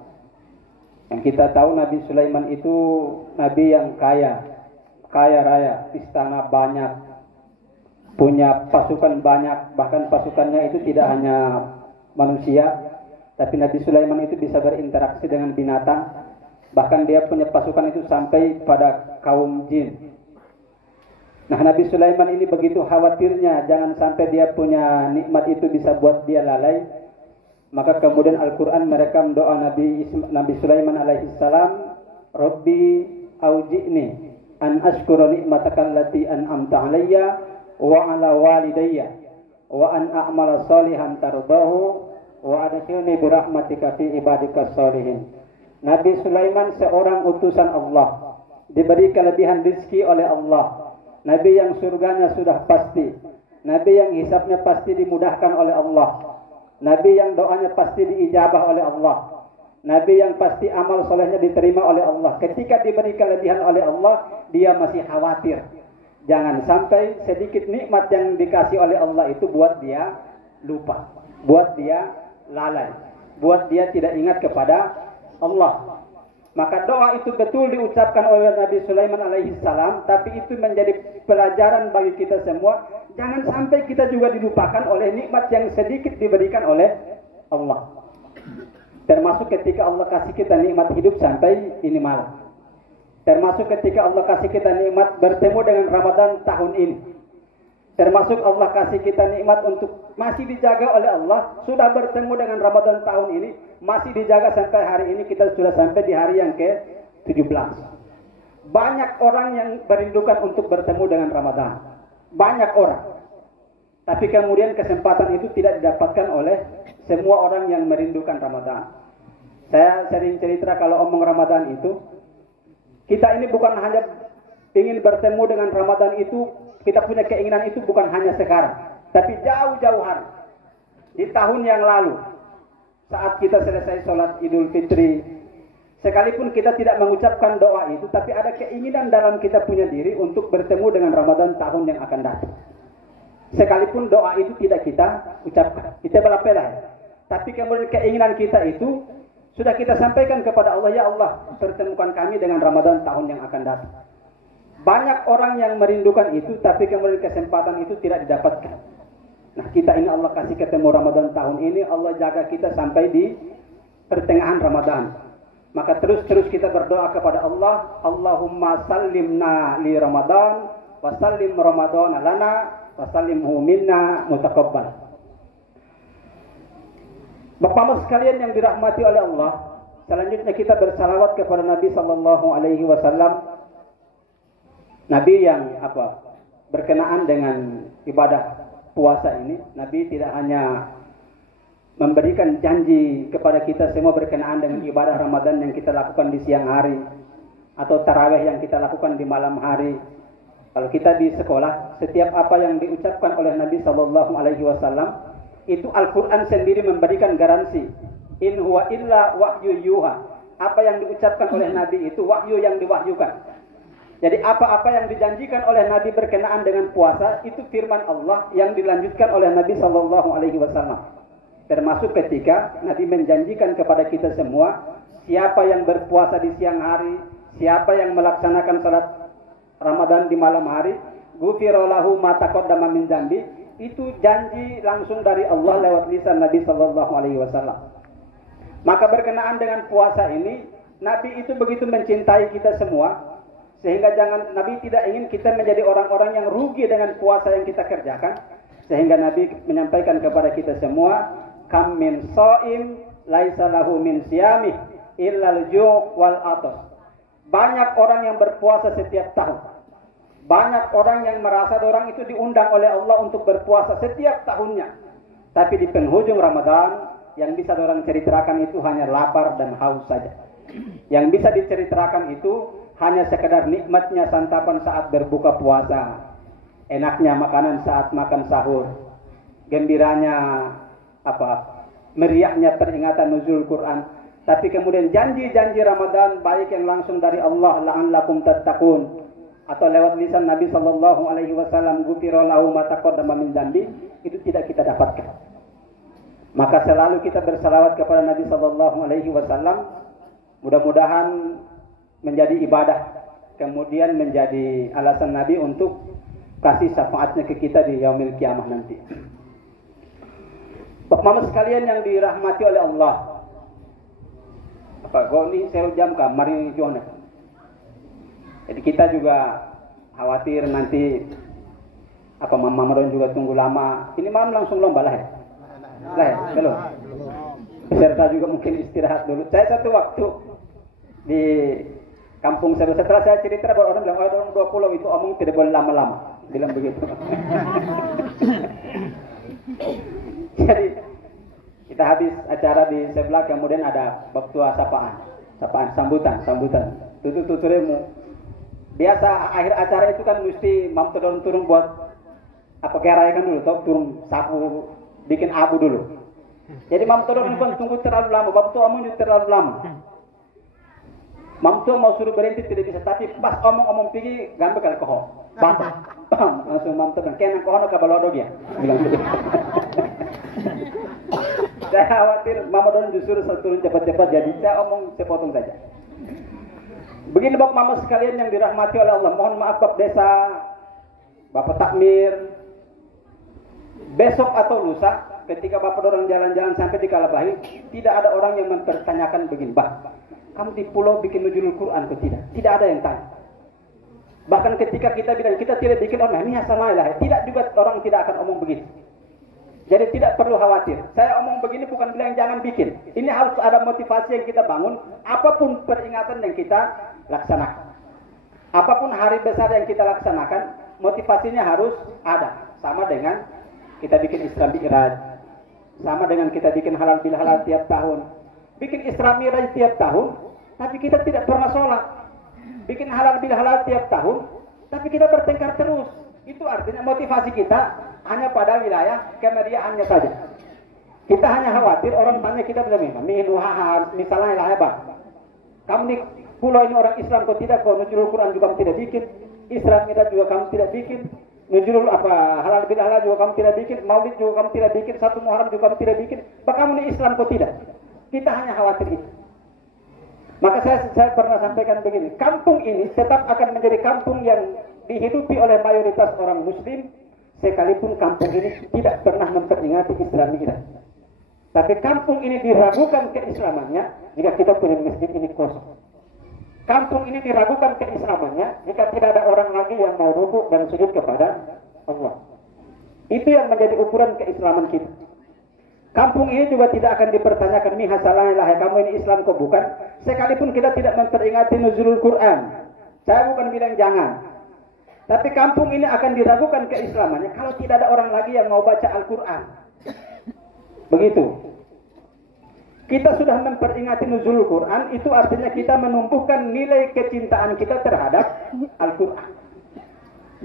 Yang kita tahu Nabi Sulaiman itu nabi yang kaya raya, istana banyak, punya pasukan banyak, bahkan pasukannya itu tidak hanya manusia, tapi Nabi Sulaiman itu bisa berinteraksi dengan binatang, bahkan dia punya pasukan itu sampai pada kaum jin. Nah, Nabi Sulaiman ini begitu khawatirnya jangan sampai dia punya nikmat itu bisa buat dia lalai. Maka kemudian Al-Quran mereka mendoa Nabi Sulaiman alaihi salam, Rabbi auji'ni an ashkura ni'mataka allati an'amta alayya wa ala walidayya wa an a'mala salihan tardahu wa adkhilni bi rahmatika fi ibadika sholihin. Nabi Sulaiman seorang utusan Allah, diberi kelebihan rezeki oleh Allah. Nabi yang surganya sudah pasti, Nabi yang hisabnya pasti dimudahkan oleh Allah, Nabi yang doanya pasti diijabah oleh Allah, Nabi yang pasti amal solehnya diterima oleh Allah. Ketika diberi kelebihan oleh Allah, dia masih khawatir. Jangan sampai sedikit nikmat yang dikasih oleh Allah itu buat dia lupa, buat dia lalai, buat dia tidak ingat kepada Allah. Maka doa itu betul diucapkan oleh Nabi Sulaiman alaihi salam, tapi itu menjadi pelajaran bagi kita semua. Jangan sampai kita juga dilupakan oleh nikmat yang sedikit diberikan oleh Allah. Termasuk ketika Allah kasih kita nikmat hidup sampai ini malam. Termasuk ketika Allah kasih kita nikmat bertemu dengan Ramadan tahun ini. Termasuk Allah kasih kita nikmat untuk masih dijaga oleh Allah. Sudah bertemu dengan Ramadan tahun ini. Masih dijaga sampai hari ini. Kita sudah sampai di hari yang ke-17. Banyak orang yang merindukan untuk bertemu dengan Ramadan. Banyak orang. Tapi kemudian kesempatan itu tidak didapatkan oleh semua orang yang merindukan Ramadan. Saya sering cerita kalau omong Ramadan itu, kita ini bukan hanya ingin bertemu dengan Ramadan itu, kita punya keinginan itu bukan hanya sekarang, tapi jauh-jauh hari. Di tahun yang lalu, saat kita selesai sholat Idul Fitri, sekalipun kita tidak mengucapkan doa itu, tapi ada keinginan dalam kita punya diri untuk bertemu dengan Ramadan tahun yang akan datang. Sekalipun doa itu tidak kita ucapkan, kita belapelah. Tapi kemudian keinginan kita itu sudah kita sampaikan kepada Allah, ya Allah, pertemukan kami dengan Ramadan tahun yang akan datang. Banyak orang yang merindukan itu, tapi kemudian kesempatan itu tidak didapatkan. Nah, kita ini Allah kasih ketemu Ramadan tahun ini, Allah jaga kita sampai di pertengahan Ramadan. Maka terus kita berdoa kepada Allah, Allahumma sallimna li Ramadan, wa sallim Ramadan lana, wa sallimhu minna mutaqabbal. Bapak-bapak sekalian yang dirahmati oleh Allah, selanjutnya kita bersalawat kepada Nabi sallallahu alaihi wasallam. Nabi yang berkenaan dengan ibadah puasa ini, Nabi tidak hanya memberikan janji kepada kita semua berkenaan dengan ibadah Ramadan yang kita lakukan di siang hari atau tarawih yang kita lakukan di malam hari. Kalau kita di sekolah, setiap apa yang diucapkan oleh Nabi sallallahu alaihi wasallam itu Al-Quran sendiri memberikan garansi. In huwa illa wahyu yuha. Apa yang diucapkan oleh Nabi itu wahyu yang diwahyukan. Jadi apa-apa yang dijanjikan oleh Nabi berkenaan dengan puasa itu firman Allah yang dilanjutkan oleh Nabi sallallahu alaihi wasallam. Termasuk ketika Nabi menjanjikan kepada kita semua, siapa yang berpuasa di siang hari, siapa yang melaksanakan salat Ramadan di malam hari, ghufira lahu ma taqaddama min dzambi. Itu janji langsung dari Allah lewat lisan Nabi sallallahu alaihi wasallam. Maka berkenaan dengan puasa ini, Nabi itu begitu mencintai kita semua, sehingga Nabi tidak ingin kita menjadi orang-orang yang rugi dengan puasa yang kita kerjakan, sehingga Nabi menyampaikan kepada kita semua, kam min shaim laisa lahu min siyamih illa al-ju' wal 'atash. Banyak orang yang berpuasa setiap tahun. Banyak orang yang merasa orang itu diundang oleh Allah untuk berpuasa setiap tahunnya. Tapi di penghujung Ramadan, yang bisa orang ceritakan itu hanya lapar dan haus saja. Yang bisa diceritakan itu hanya sekedar nikmatnya santapan saat berbuka puasa. Enaknya makanan saat makan sahur. Gembiranya meriahnya peringatan nuzul Quran. Tapi kemudian janji-janji Ramadan baik yang langsung dari Allah, la'allakum tattaqun, atau lewat lisan Nabi sallallahu alaihi wasallam, ghufira lahu ma taqaddama min dzambi, itu tidak kita dapatkan. Maka selalu kita bersalawat kepada Nabi sallallahu alaihi wasallam, mudah-mudahan menjadi ibadah, kemudian menjadi alasan Nabi untuk kasih syafaatnya ke kita di yaumil kiamah nanti. Bapak-bapak sekalian yang dirahmati oleh Allah, ini saya jam mari jono. Jadi kita juga khawatir nanti Mama Ron juga tunggu lama. Ini malam langsung lomba lah ya? Lah ya, belum. Peserta juga mungkin istirahat dulu. Saya satu waktu di kampung saya, setelah saya cerita baru orang bilang, orang 20 itu omong tidak boleh lama-lama. Bilang begitu. Jadi kita habis acara di sebelah, kemudian ada waktu sapaan, sambutan. Tuturemu. Biasa akhir acara itu kan mesti mampu turun buat kerai kan dulu, turun sapu, bikin abu dulu. Jadi mampu turun bukan tunggu terlalu lama, waktu omong juga terlalu lama. Mamtu mau suruh berhenti tidak bisa, tapi pas omong-omong pergi gambar kali kohon. Batal. Langsung mamtu bilang, kena kohon ke balodo dia. Bilang gitu. Saya khawatir Mama Don justru turun cepat-cepat, jadi saya omong sepotong saja. Begini Bapak Mama sekalian yang dirahmati oleh Allah, mohon maaf Bapak Desa, Bapak Takmir, besok atau lusa ketika Bapak orang jalan-jalan sampai di Kalabahi, tidak ada orang yang mempertanyakan begini, Pak, kamu di pulau bikin nuzulul Quran atau tidak? Tidak ada yang tanya. Bahkan ketika kita bilang kita tidak bikin orang, ini asal lah, tidak juga orang tidak akan omong begitu. Jadi tidak perlu khawatir. Saya omong begini bukan bilang jangan bikin. Ini harus ada motivasi yang kita bangun. Apapun peringatan yang kita laksanakan. Apapun hari besar yang kita laksanakan, motivasinya harus ada. Sama dengan kita bikin Isra Mi'raj. Sama dengan kita bikin halal bil halal tiap tahun. Bikin Isra Mi'raj tiap tahun, tapi kita tidak pernah sholat. Bikin halal bil halal tiap tahun, tapi kita bertengkar terus. Itu artinya motivasi kita hanya pada wilayah kemeriahannya saja. Kita hanya khawatir orang tanya kita bilang, misalnya lah hebat. Kamu di pulau ini orang Islam kok tidak, kok nuzulul Quran juga kamu tidak bikin, Isra Mi'raj juga kamu tidak bikin, nuzulul halal bil halal juga kamu tidak bikin, Maulid juga kamu tidak bikin, 1 Muharram juga kamu tidak bikin. Bahkan kamu di Islam kok tidak? Kita hanya khawatir itu. Maka saya pernah sampaikan begini, kampung ini tetap akan menjadi kampung yang dihidupi oleh mayoritas orang Muslim, sekalipun kampung ini tidak pernah memperingati Isra Mi'raj. Tapi kampung ini diragukan keislamannya jika kita punya masjid ini kosong. Kampung ini diragukan keislamannya jika tidak ada orang lagi yang mau rukuk dan sujud kepada Allah. Itu yang menjadi ukuran keislaman kita. Kampung ini juga tidak akan dipertanyakan, nih hasalahlah kamu ini Islam kok bukan. Sekalipun kita tidak memperingati nuzulul Quran, saya bukan bilang jangan. Tapi kampung ini akan diragukan keislamannya kalau tidak ada orang lagi yang mau baca Al-Quran. Begitu. Kita sudah memperingati nuzulul Quran, itu artinya kita menumbuhkan nilai kecintaan kita terhadap Al-Quran.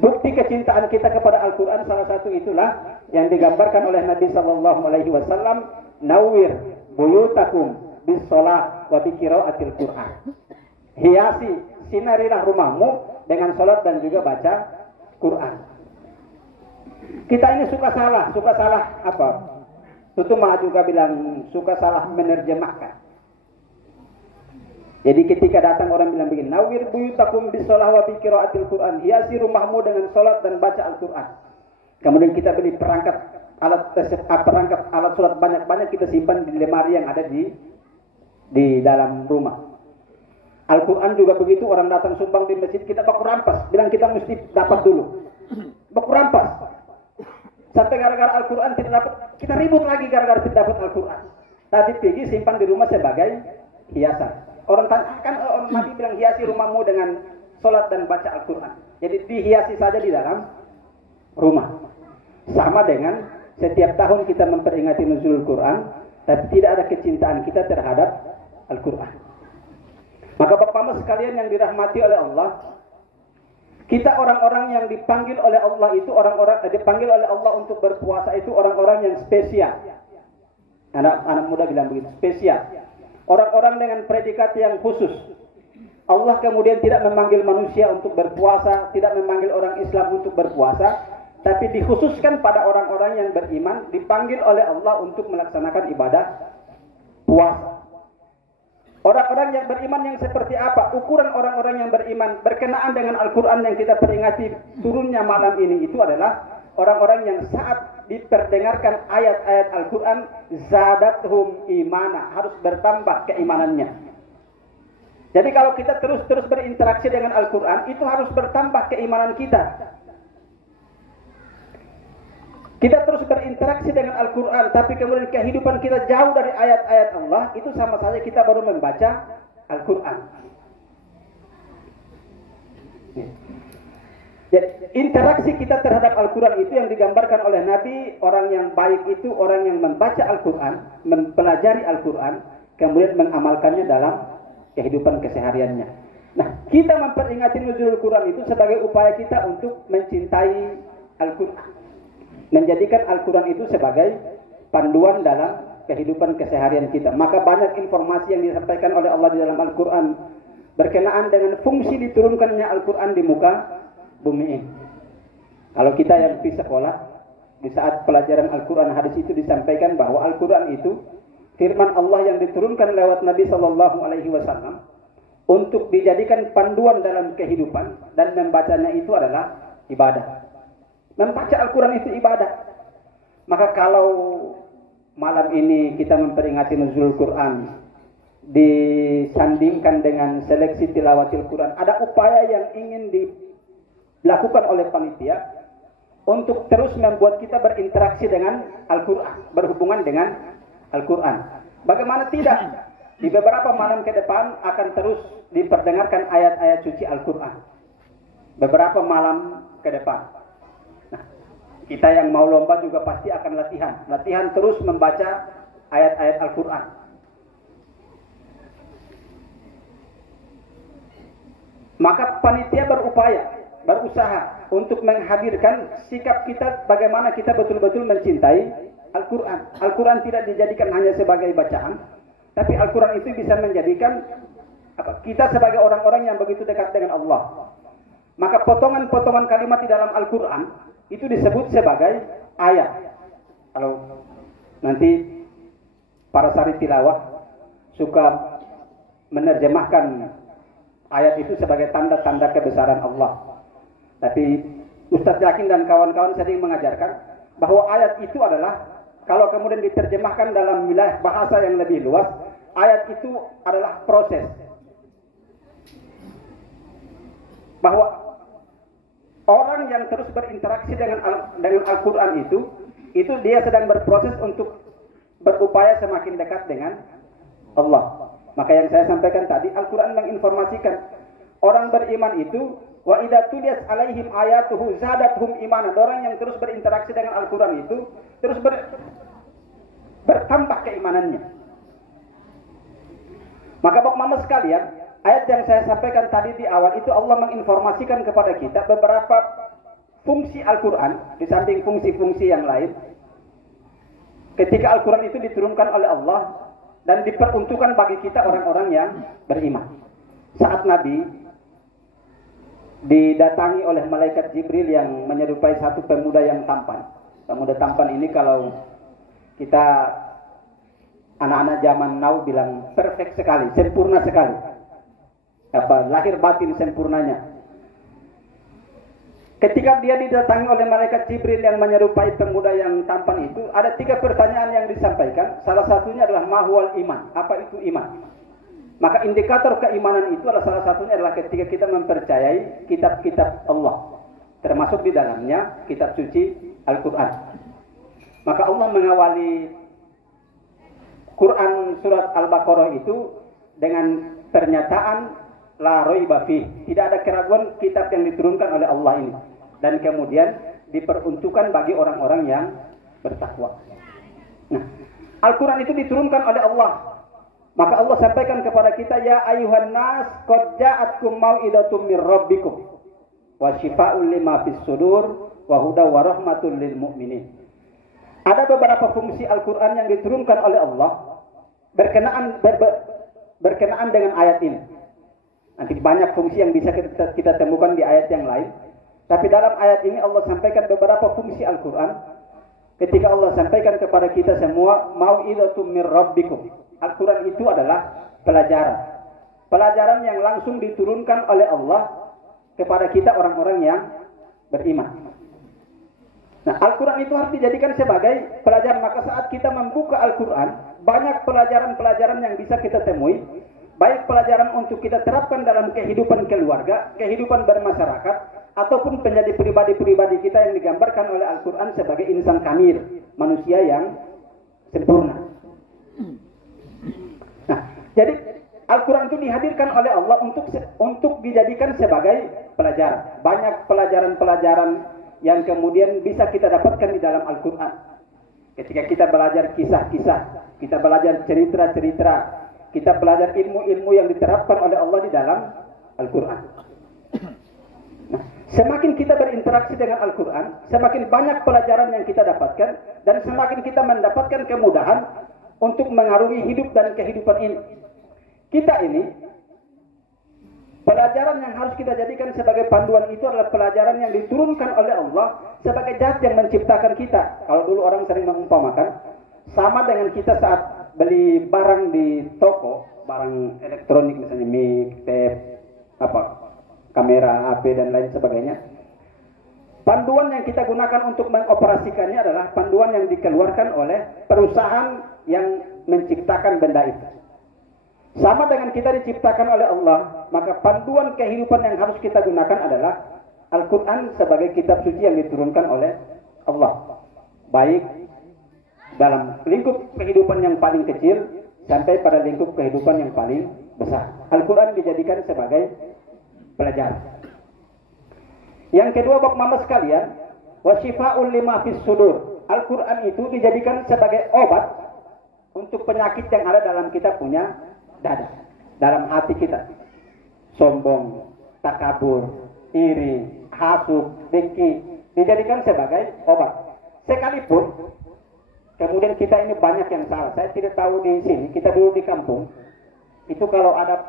Bukti kecintaan kita kepada Al-Quran salah satu itulah yang digambarkan oleh Nabi Sallallahu Alaihi Wasallam, nawwir buyutakum bis shalah wa bi qiraatil Quran. Hiasi, sinarilah rumahmu dengan sholat dan juga baca Quran. Kita ini suka salah apa? Tutu mah juga bilang suka salah menerjemahkan. Jadi ketika datang orang bilang begini, nawwir buyutakum bis shalah wa bi qiraatil Quran, hiasi rumahmu dengan sholat dan baca Al-Quran. Kemudian kita beli perangkat alat sholat banyak-banyak, kita simpan di lemari yang ada di dalam rumah. Al-Quran juga begitu, orang datang sumbang di masjid, kita baku rampas, bilang kita mesti dapat dulu. Baku rampas. Sampai gara-gara Al-Quran tidak dapat, kita ribut lagi gara-gara tidak dapat Al-Quran. Tapi pergi simpan di rumah sebagai hiasan. Orang tanya, kan orang Nabi bilang hiasi rumahmu dengan sholat dan baca Al-Quran. Jadi dihiasi saja di dalam rumah. Sama dengan setiap tahun kita memperingati nuzulul Quran, tapi tidak ada kecintaan kita terhadap Al-Quran. Maka Bapak-Bapak sekalian yang dirahmati oleh Allah, kita orang-orang yang dipanggil oleh Allah itu dipanggil oleh Allah untuk berpuasa itu orang-orang yang spesial. Anak muda bilang begitu, spesial. Orang-orang dengan predikat yang khusus. Allah kemudian tidak memanggil manusia untuk berpuasa, tidak memanggil orang Islam untuk berpuasa, tapi dikhususkan pada orang-orang yang beriman, dipanggil oleh Allah untuk melaksanakan ibadah puasa. Orang-orang yang beriman yang seperti apa? Ukuran orang-orang yang beriman berkenaan dengan Al-Quran yang kita peringati turunnya malam ini itu adalah orang-orang yang saat diperdengarkan ayat-ayat Al-Quran, zadathum imana, harus bertambah keimanannya. Jadi kalau kita terus berinteraksi dengan Al-Quran, itu harus bertambah keimanan kita. Kita terus berinteraksi dengan Al-Quran, tapi kemudian kehidupan kita jauh dari ayat-ayat Allah, itu sama saja kita baru membaca Al-Quran. Jadi interaksi kita terhadap Al-Quran itu yang digambarkan oleh Nabi, orang yang baik itu orang yang membaca Al-Quran, mempelajari Al-Quran, kemudian mengamalkannya dalam kehidupan kesehariannya. Nah, kita memperingati nuzulul Quran itu sebagai upaya kita untuk mencintai Al-Quran. Menjadikan Al-Quran itu sebagai panduan dalam kehidupan keseharian kita. Maka banyak informasi yang disampaikan oleh Allah di dalam Al-Quran. berkenaan dengan fungsi diturunkannya Al-Quran di muka bumi ini. Kalau kita yang di sekolah, di saat pelajaran Al-Quran hadis itu disampaikan bahwa Al-Quran itu firman Allah yang diturunkan lewat Nabi Shallallahu Alaihi Wasallam untuk dijadikan panduan dalam kehidupan, dan membacanya itu adalah ibadah. Membaca Al-Quran itu ibadah. Maka kalau malam ini kita memperingati nuzul Quran, disandingkan dengan seleksi tilawatil Quran, ada upaya yang ingin dilakukan oleh panitia untuk terus membuat kita berinteraksi dengan Al-Quran, berhubungan dengan Al-Quran. Bagaimana tidak? Di beberapa malam ke depan akan terus diperdengarkan ayat-ayat suci Al-Quran. Beberapa malam ke depan. Nah, kita yang mau lomba juga pasti akan latihan terus membaca ayat-ayat Al-Quran. Maka panitia berusaha untuk menghadirkan sikap kita bagaimana kita betul-betul mencintai Al-Quran. Al-Quran tidak dijadikan hanya sebagai bacaan, tapi Al-Quran itu bisa menjadikan kita sebagai orang-orang yang begitu dekat dengan Allah. Maka potongan-potongan kalimat di dalam Al-Quran itu disebut sebagai ayat. Kalau nanti para sari tilawah suka menerjemahkan ayat itu sebagai tanda-tanda kebesaran Allah. Tapi Ustadz Yakin dan kawan-kawan sering mengajarkan bahwa ayat itu adalah, kalau kemudian diterjemahkan dalam wilayah bahasa yang lebih luas, ayat itu adalah proses. Bahwa orang yang terus berinteraksi dengan Al-Quran itu dia sedang berproses untuk berupaya semakin dekat dengan Allah. Maka yang saya sampaikan tadi, Al-Quran menginformasikan orang beriman itu, wa idza tuliyat alaihim ayatuhu zadatuhum imanan. Orang yang terus berinteraksi dengan Al-Quran itu terus bertambah keimanannya. Maka Bapak Mama sekalian, ayat yang saya sampaikan tadi di awal itu Allah menginformasikan kepada kita beberapa fungsi Al-Quran di samping fungsi-fungsi yang lain. Ketika Al-Quran itu diturunkan oleh Allah dan diperuntukkan bagi kita orang-orang yang beriman. Saat Nabi didatangi oleh malaikat Jibril yang menyerupai satu pemuda yang tampan. Pemuda tampan ini kalau kita anak-anak zaman now bilang perfect sekali, sempurna sekali. Lahir batin sempurnanya. Ketika dia didatangi oleh malaikat Jibril yang menyerupai pemuda yang tampan itu, ada 3 pertanyaan yang disampaikan. Salah satunya adalah mahwal iman. Apa itu iman? Maka indikator keimanan itu adalah salah satunya adalah ketika kita mempercayai kitab-kitab Allah, termasuk di dalamnya kitab suci Al-Quran. Maka Allah mengawali Quran surat Al-Baqarah itu dengan pernyataan la raiba fih, tidak ada keraguan kitab yang diturunkan oleh Allah ini, dan kemudian diperuntukkan bagi orang-orang yang bertakwa. Nah, Al-Quran itu diturunkan oleh Allah. Maka Allah sampaikan kepada kita, ya ayuhan nas qad ja'atkum mau'idatum mir rabbikum wa syifaa'un lima fis sudur wa huda wa rahmatul lil mu'minin. Ada beberapa fungsi Al-Quran yang diturunkan oleh Allah berkenaan dengan ayat ini. Nanti banyak fungsi yang bisa kita temukan di ayat yang lain. Tapi dalam ayat ini Allah sampaikan beberapa fungsi Al-Quran. Ketika Allah sampaikan kepada kita semua, mau'idatum mir rabbikum. Al-Quran itu adalah pelajaran. Pelajaran yang langsung diturunkan oleh Allah kepada kita orang-orang yang beriman. Nah, Al-Quran itu harus dijadikan sebagai pelajaran. Maka saat kita membuka Al-Quran, banyak pelajaran-pelajaran yang bisa kita temui. Baik pelajaran untuk kita terapkan dalam kehidupan keluarga, kehidupan bermasyarakat, ataupun menjadi pribadi-pribadi kita yang digambarkan oleh Al-Quran sebagai insan kamil, manusia yang sempurna. Nah, jadi Al-Quran itu dihadirkan oleh Allah untuk dijadikan sebagai pelajaran. Banyak pelajaran-pelajaran yang kemudian bisa kita dapatkan di dalam Al-Quran. Ketika kita belajar kisah-kisah, kita belajar cerita-cerita, kita belajar ilmu-ilmu yang diterapkan oleh Allah di dalam Al-Quran. Nah, semakin kita berinteraksi dengan Al-Quran, semakin banyak pelajaran yang kita dapatkan, dan semakin kita mendapatkan kemudahan untuk mengarungi hidup dan kehidupan ini. Kita ini Pelajaran yang harus kita jadikan sebagai panduan itu adalah pelajaran yang diturunkan oleh Allah sebagai zat yang menciptakan kita. Kalau dulu orang sering mengumpamakan, sama dengan kita saat beli barang di toko, barang elektronik misalnya mic, tape, kamera, HP dan lain sebagainya. Panduan yang kita gunakan untuk mengoperasikannya adalah panduan yang dikeluarkan oleh perusahaan yang menciptakan benda itu. Sama dengan kita diciptakan oleh Allah, maka panduan kehidupan yang harus kita gunakan adalah Al-Quran sebagai kitab suci yang diturunkan oleh Allah. Baik dalam lingkup kehidupan yang paling kecil sampai pada lingkup kehidupan yang paling besar. Al-Quran dijadikan sebagai pelajaran. Yang kedua, Bapak Mama sekalian, wasyifa'ul lima fis sudur. Al-Quran itu dijadikan sebagai obat untuk penyakit yang ada dalam kita punya dada, dalam hati kita. Sombong, takabur, iri, hasud, dengki, dijadikan sebagai obat. Sekalipun kemudian kita ini banyak yang salah. Saya tidak tahu di sini, kita dulu di kampung itu kalau ada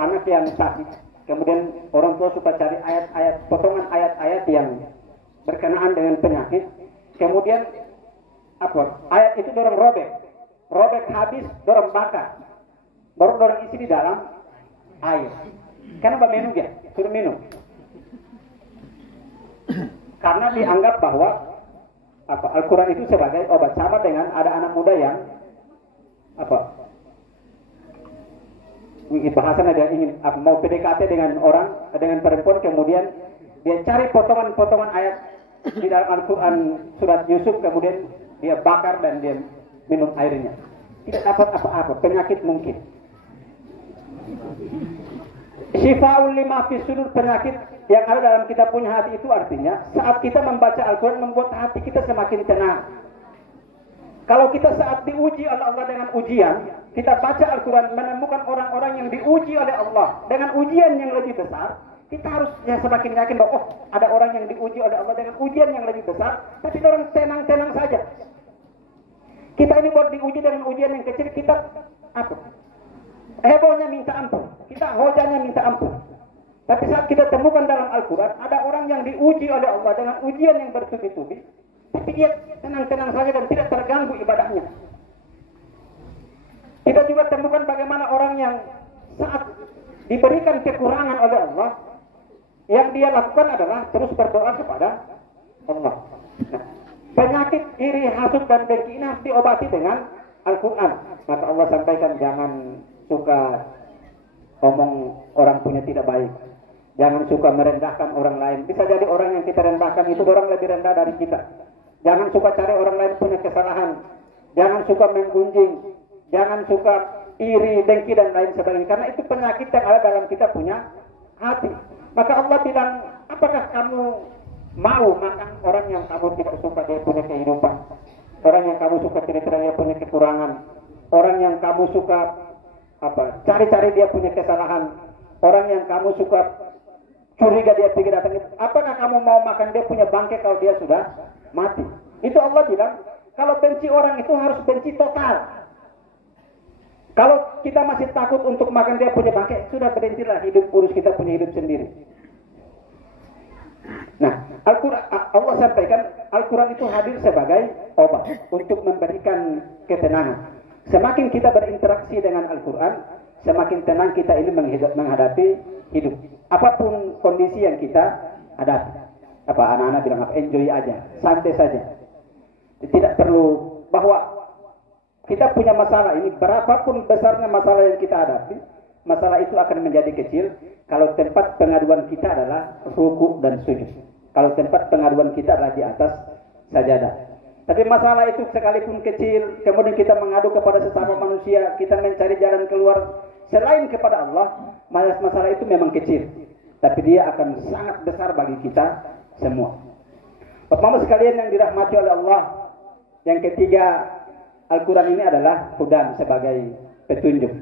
anak yang sakit, kemudian orang tua suka cari ayat-ayat, potongan ayat-ayat yang berkenaan dengan penyakit. Kemudian ayat itu dorong robek habis, dorong bakar, baru dorong isi di dalam air. Kenapa minum dia? Suruh minum. Karena dianggap bahwa Al-Quran itu sebagai obat. Sama dengan ada anak muda yang bahasanya dia ingin mau PDKT dengan perempuan, kemudian dia cari potongan-potongan ayat di dalam Al-Quran surat Yusuf, kemudian dia bakar dan dia minum airnya. Tidak dapat apa-apa, penyakit mungkin. Syifa'ul lima fis sudur, penyakit yang ada dalam kita punya hati itu artinya saat kita membaca Al-Quran membuat hati kita semakin tenang. Kalau kita saat diuji oleh Allah dengan ujian, kita baca Al-Quran menemukan orang-orang yang diuji oleh Allah dengan ujian yang lebih besar, kita harus semakin yakin bahwa ada orang yang diuji oleh Allah dengan ujian yang lebih besar, tapi orang tenang-tenang saja. Kita ini buat diuji dengan ujian yang kecil, kita hebohnya minta ampun, kita hojanya minta ampun. Tapi saat kita temukan dalam Al-Quran, ada orang yang diuji oleh Allah dengan ujian yang bertubi-tubi, tapi dia tenang-tenang saja dan tidak terganggu ibadahnya. Kita juga temukan bagaimana orang yang saat diberikan kekurangan oleh Allah, yang dia lakukan adalah terus berdoa kepada Allah. Nah, penyakit iri, hasud dan dengki ini harus diobati dengan Al-Quran. Maka Allah sampaikan, jangan suka ngomong orang punya tidak baik, jangan suka merendahkan orang lain. Bisa jadi orang yang kita rendahkan itu orang lebih rendah dari kita. Jangan suka cari orang lain punya kesalahan, jangan suka menggunjing, jangan suka iri, dengki dan lain sebagainya. Karena itu penyakit yang ada dalam kita punya hati. Maka Allah bilang, apakah kamu mau makan orang yang kamu tidak suka dia punya kehidupan, orang yang kamu suka cerita dia punya kekurangan, orang yang kamu suka cari-cari dia punya kesalahan, orang yang kamu suka curiga dia pergi datang, apakah kamu mau makan dia punya bangkai kalau dia sudah mati? Itu Allah bilang, kalau benci orang itu harus benci total. Kalau kita masih takut untuk makan dia punya bangkai, sudah berhentilah hidup, urus kita punya hidup sendiri. Nah, Allah sampaikan Al-Quran itu hadir sebagai obat untuk memberikan ketenangan. Semakin kita berinteraksi dengan Al-Quran, semakin tenang kita ini menghadapi hidup. Apapun kondisi yang kita hadapi. Anak-anak bilang enjoy aja, santai saja. Tidak perlu bahwa kita punya masalah ini, berapapun besarnya masalah yang kita hadapi, masalah itu akan menjadi kecil kalau tempat pengaduan kita adalah ruku dan sujud. Kalau tempat pengaduan kita adalah di atas sajadah. Tapi masalah itu sekalipun kecil, kemudian kita mengadu kepada sesama manusia, kita mencari jalan keluar selain kepada Allah, masalah itu memang kecil, tapi dia akan sangat besar bagi kita semua. Bapak-bapak sekalian yang dirahmati oleh Allah, yang ketiga, Al-Quran ini adalah hudan sebagai petunjuk.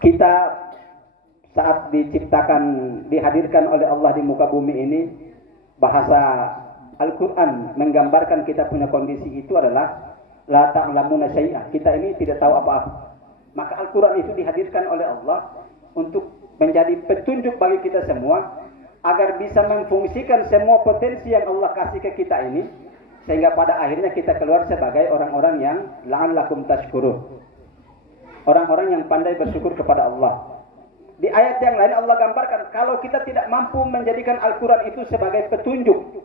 Kita saat diciptakan, dihadirkan oleh Allah di muka bumi ini, bahasa Al-Quran menggambarkan kita punya kondisi itu adalah la ta'lamuna syai'ah. Kita ini tidak tahu apa-apa. Maka Al-Quran itu dihadirkan oleh Allah untuk menjadi petunjuk bagi kita semua agar bisa memfungsikan semua potensi yang Allah kasih ke kita ini, sehingga pada akhirnya kita keluar sebagai orang-orang yang la'allakum tashkurun, orang-orang yang pandai bersyukur kepada Allah. Di ayat yang lain Allah gambarkan kalau kita tidak mampu menjadikan Al-Quran itu sebagai petunjuk,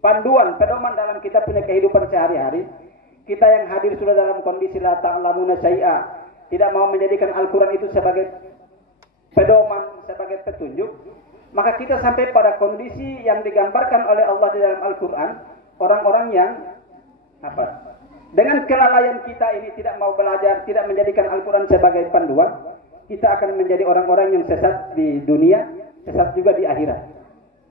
panduan, pedoman dalam kita punya kehidupan sehari-hari, kita yang hadir sudah dalam kondisi la ta'lamuna syai'a, tidak mau menjadikan Al-Quran itu sebagai pedoman, sebagai petunjuk, maka kita sampai pada kondisi yang digambarkan oleh Allah di dalam Al-Quran, orang-orang yang dengan kelalaian kita ini tidak mau belajar, tidak menjadikan Al-Quran sebagai panduan, kita akan menjadi orang-orang yang sesat di dunia, sesat juga di akhirat.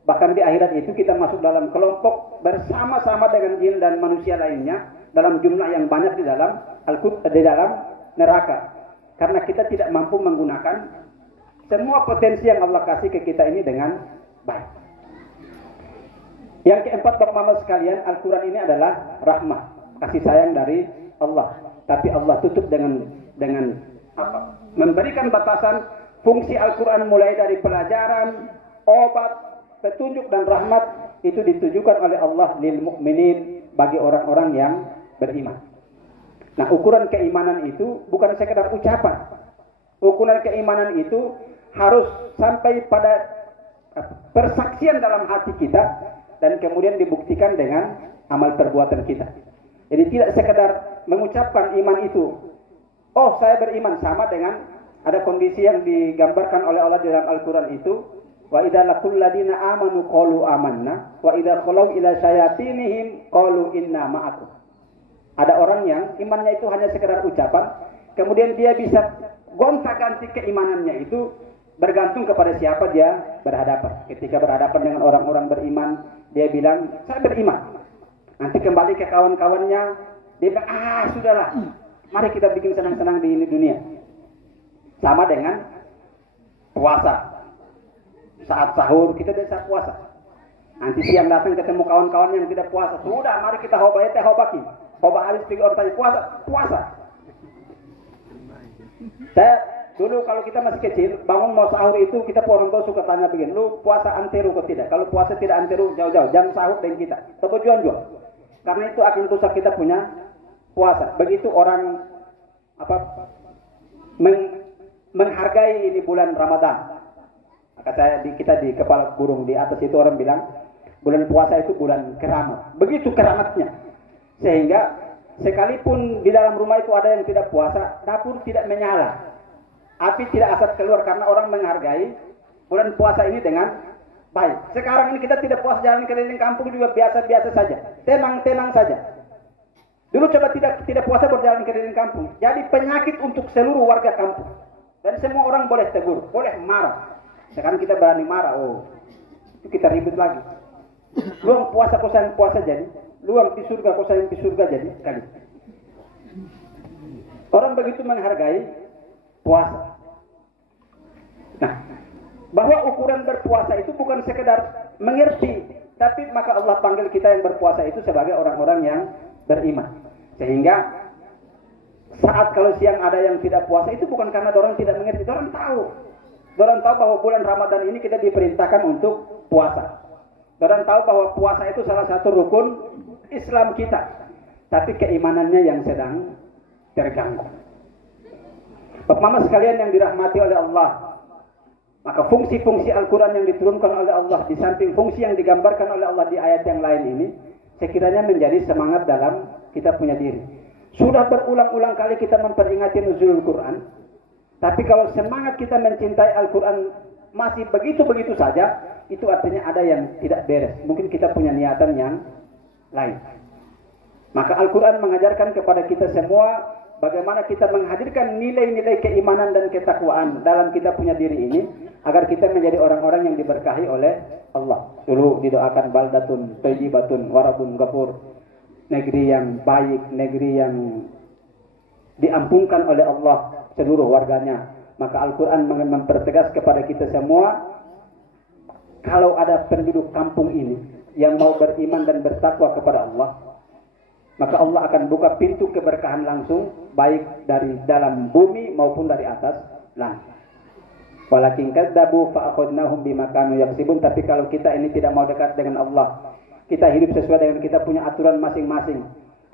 Bahkan di akhirat itu kita masuk dalam kelompok bersama-sama dengan jin dan manusia lainnya dalam jumlah yang banyak di dalam neraka. Karena kita tidak mampu menggunakan semua potensi yang Allah kasih ke kita ini dengan baik. Yang keempat, Bapak Mama sekalian, Al-Quran ini adalah rahmah, kasih sayang dari Allah. Tapi Allah tutup dengan apa? Memberikan batasan fungsi Al-Quran mulai dari pelajaran, obat, petunjuk dan rahmat itu ditujukan oleh Allah lil mu'minin, bagi orang-orang yang beriman. Nah, ukuran keimanan itu bukan sekedar ucapan. Ukuran keimanan itu harus sampai pada persaksian dalam hati kita dan kemudian dibuktikan dengan amal perbuatan kita. Jadi tidak sekedar mengucapkan iman itu, oh saya beriman, sama dengan ada kondisi yang digambarkan oleh Allah dalam Al-Quran itu, wa idza laqul ladina amanu qalu amanna wa idza khalau ila syayatinihim qalu inna ma'akum. Ada orang yang imannya itu hanya sekedar ucapan, kemudian dia bisa gonta-ganti keimanannya itu bergantung kepada siapa dia berhadapan. Ketika berhadapan dengan orang-orang beriman, dia bilang, saya beriman. Nanti kembali ke kawan-kawannya, dia bilang, sudahlah, mari kita bikin senang-senang di ini dunia. Sama dengan puasa. Saat sahur, kita bisa puasa. Nanti siang datang ketemu kawan-kawan yang tidak puasa. Sudah, mari kita hobaki. Hoba habis pergi orang tanya, puasa. Saya dulu kalau kita masih kecil, bangun mau sahur itu kita orang tua suka tanya begini, lu puasa anteru atau tidak? Kalau puasa tidak anteru, jauh-jauh, jangan sahur dengan kita. Coba jual. Karena itu akan rusak kita punya puasa. Begitu orang menghargai ini bulan Ramadan. Kata kita di kepala burung di atas itu orang bilang, bulan puasa itu bulan keramat. Begitu keramatnya. Sehingga sekalipun di dalam rumah itu ada yang tidak puasa, dapur tidak menyala. Api tidak asap keluar karena orang menghargai bulan puasa ini dengan baik. Sekarang ini kita tidak puasa, jalan keliling kampung juga biasa-biasa saja. Tenang-tenang saja. Dulu coba tidak puasa berjalan keliling kampung. Jadi penyakit untuk seluruh warga kampung. Dan semua orang boleh tegur, boleh marah. Sekarang kita berani marah, itu kita ribut lagi. Luang puasa kosan puasa jadi, luang di surga kosan di surga jadi kali. Orang begitu menghargai puasa. Nah, bahwa ukuran berpuasa itu bukan sekedar mengerti, tapi maka Allah panggil kita yang berpuasa itu sebagai orang-orang yang beriman. Sehingga saat kalau siang ada yang tidak puasa itu bukan karena orang tidak mengerti, orang tahu. Orang tahu bahwa bulan Ramadan ini kita diperintahkan untuk puasa. Orang tahu bahwa puasa itu salah satu rukun Islam kita. Tapi keimanannya yang sedang terganggu. Bapak Mama sekalian yang dirahmati oleh Allah, maka fungsi-fungsi Al-Quran yang diturunkan oleh Allah di samping fungsi yang digambarkan oleh Allah di ayat yang lain ini, sekiranya menjadi semangat dalam kita punya diri. Sudah berulang-ulang kali kita memperingati nuzulul Quran, tapi kalau semangat kita mencintai Al-Quran masih begitu-begitu saja, itu artinya ada yang tidak beres. Mungkin kita punya niatan yang lain. Maka Al-Quran mengajarkan kepada kita semua bagaimana kita menghadirkan nilai-nilai keimanan dan ketakwaan dalam kita punya diri ini, agar kita menjadi orang-orang yang diberkahi oleh Allah. Dulu didoakan baldatun thayyibatun warabun ghafur, negeri yang baik, negeri yang diampunkan oleh Allah seluruh warganya. Maka Al-Quran mempertegas kepada kita semua, kalau ada penduduk kampung ini yang mau beriman dan bertakwa kepada Allah, maka Allah akan buka pintu keberkahan langsung baik dari dalam bumi maupun dari atas langit. Walakin kadzabu fa akhadnahum bima kanu yaksibun. Tapi kalau kita ini tidak mau dekat dengan Allah, kita hidup sesuai dengan kita punya aturan masing-masing,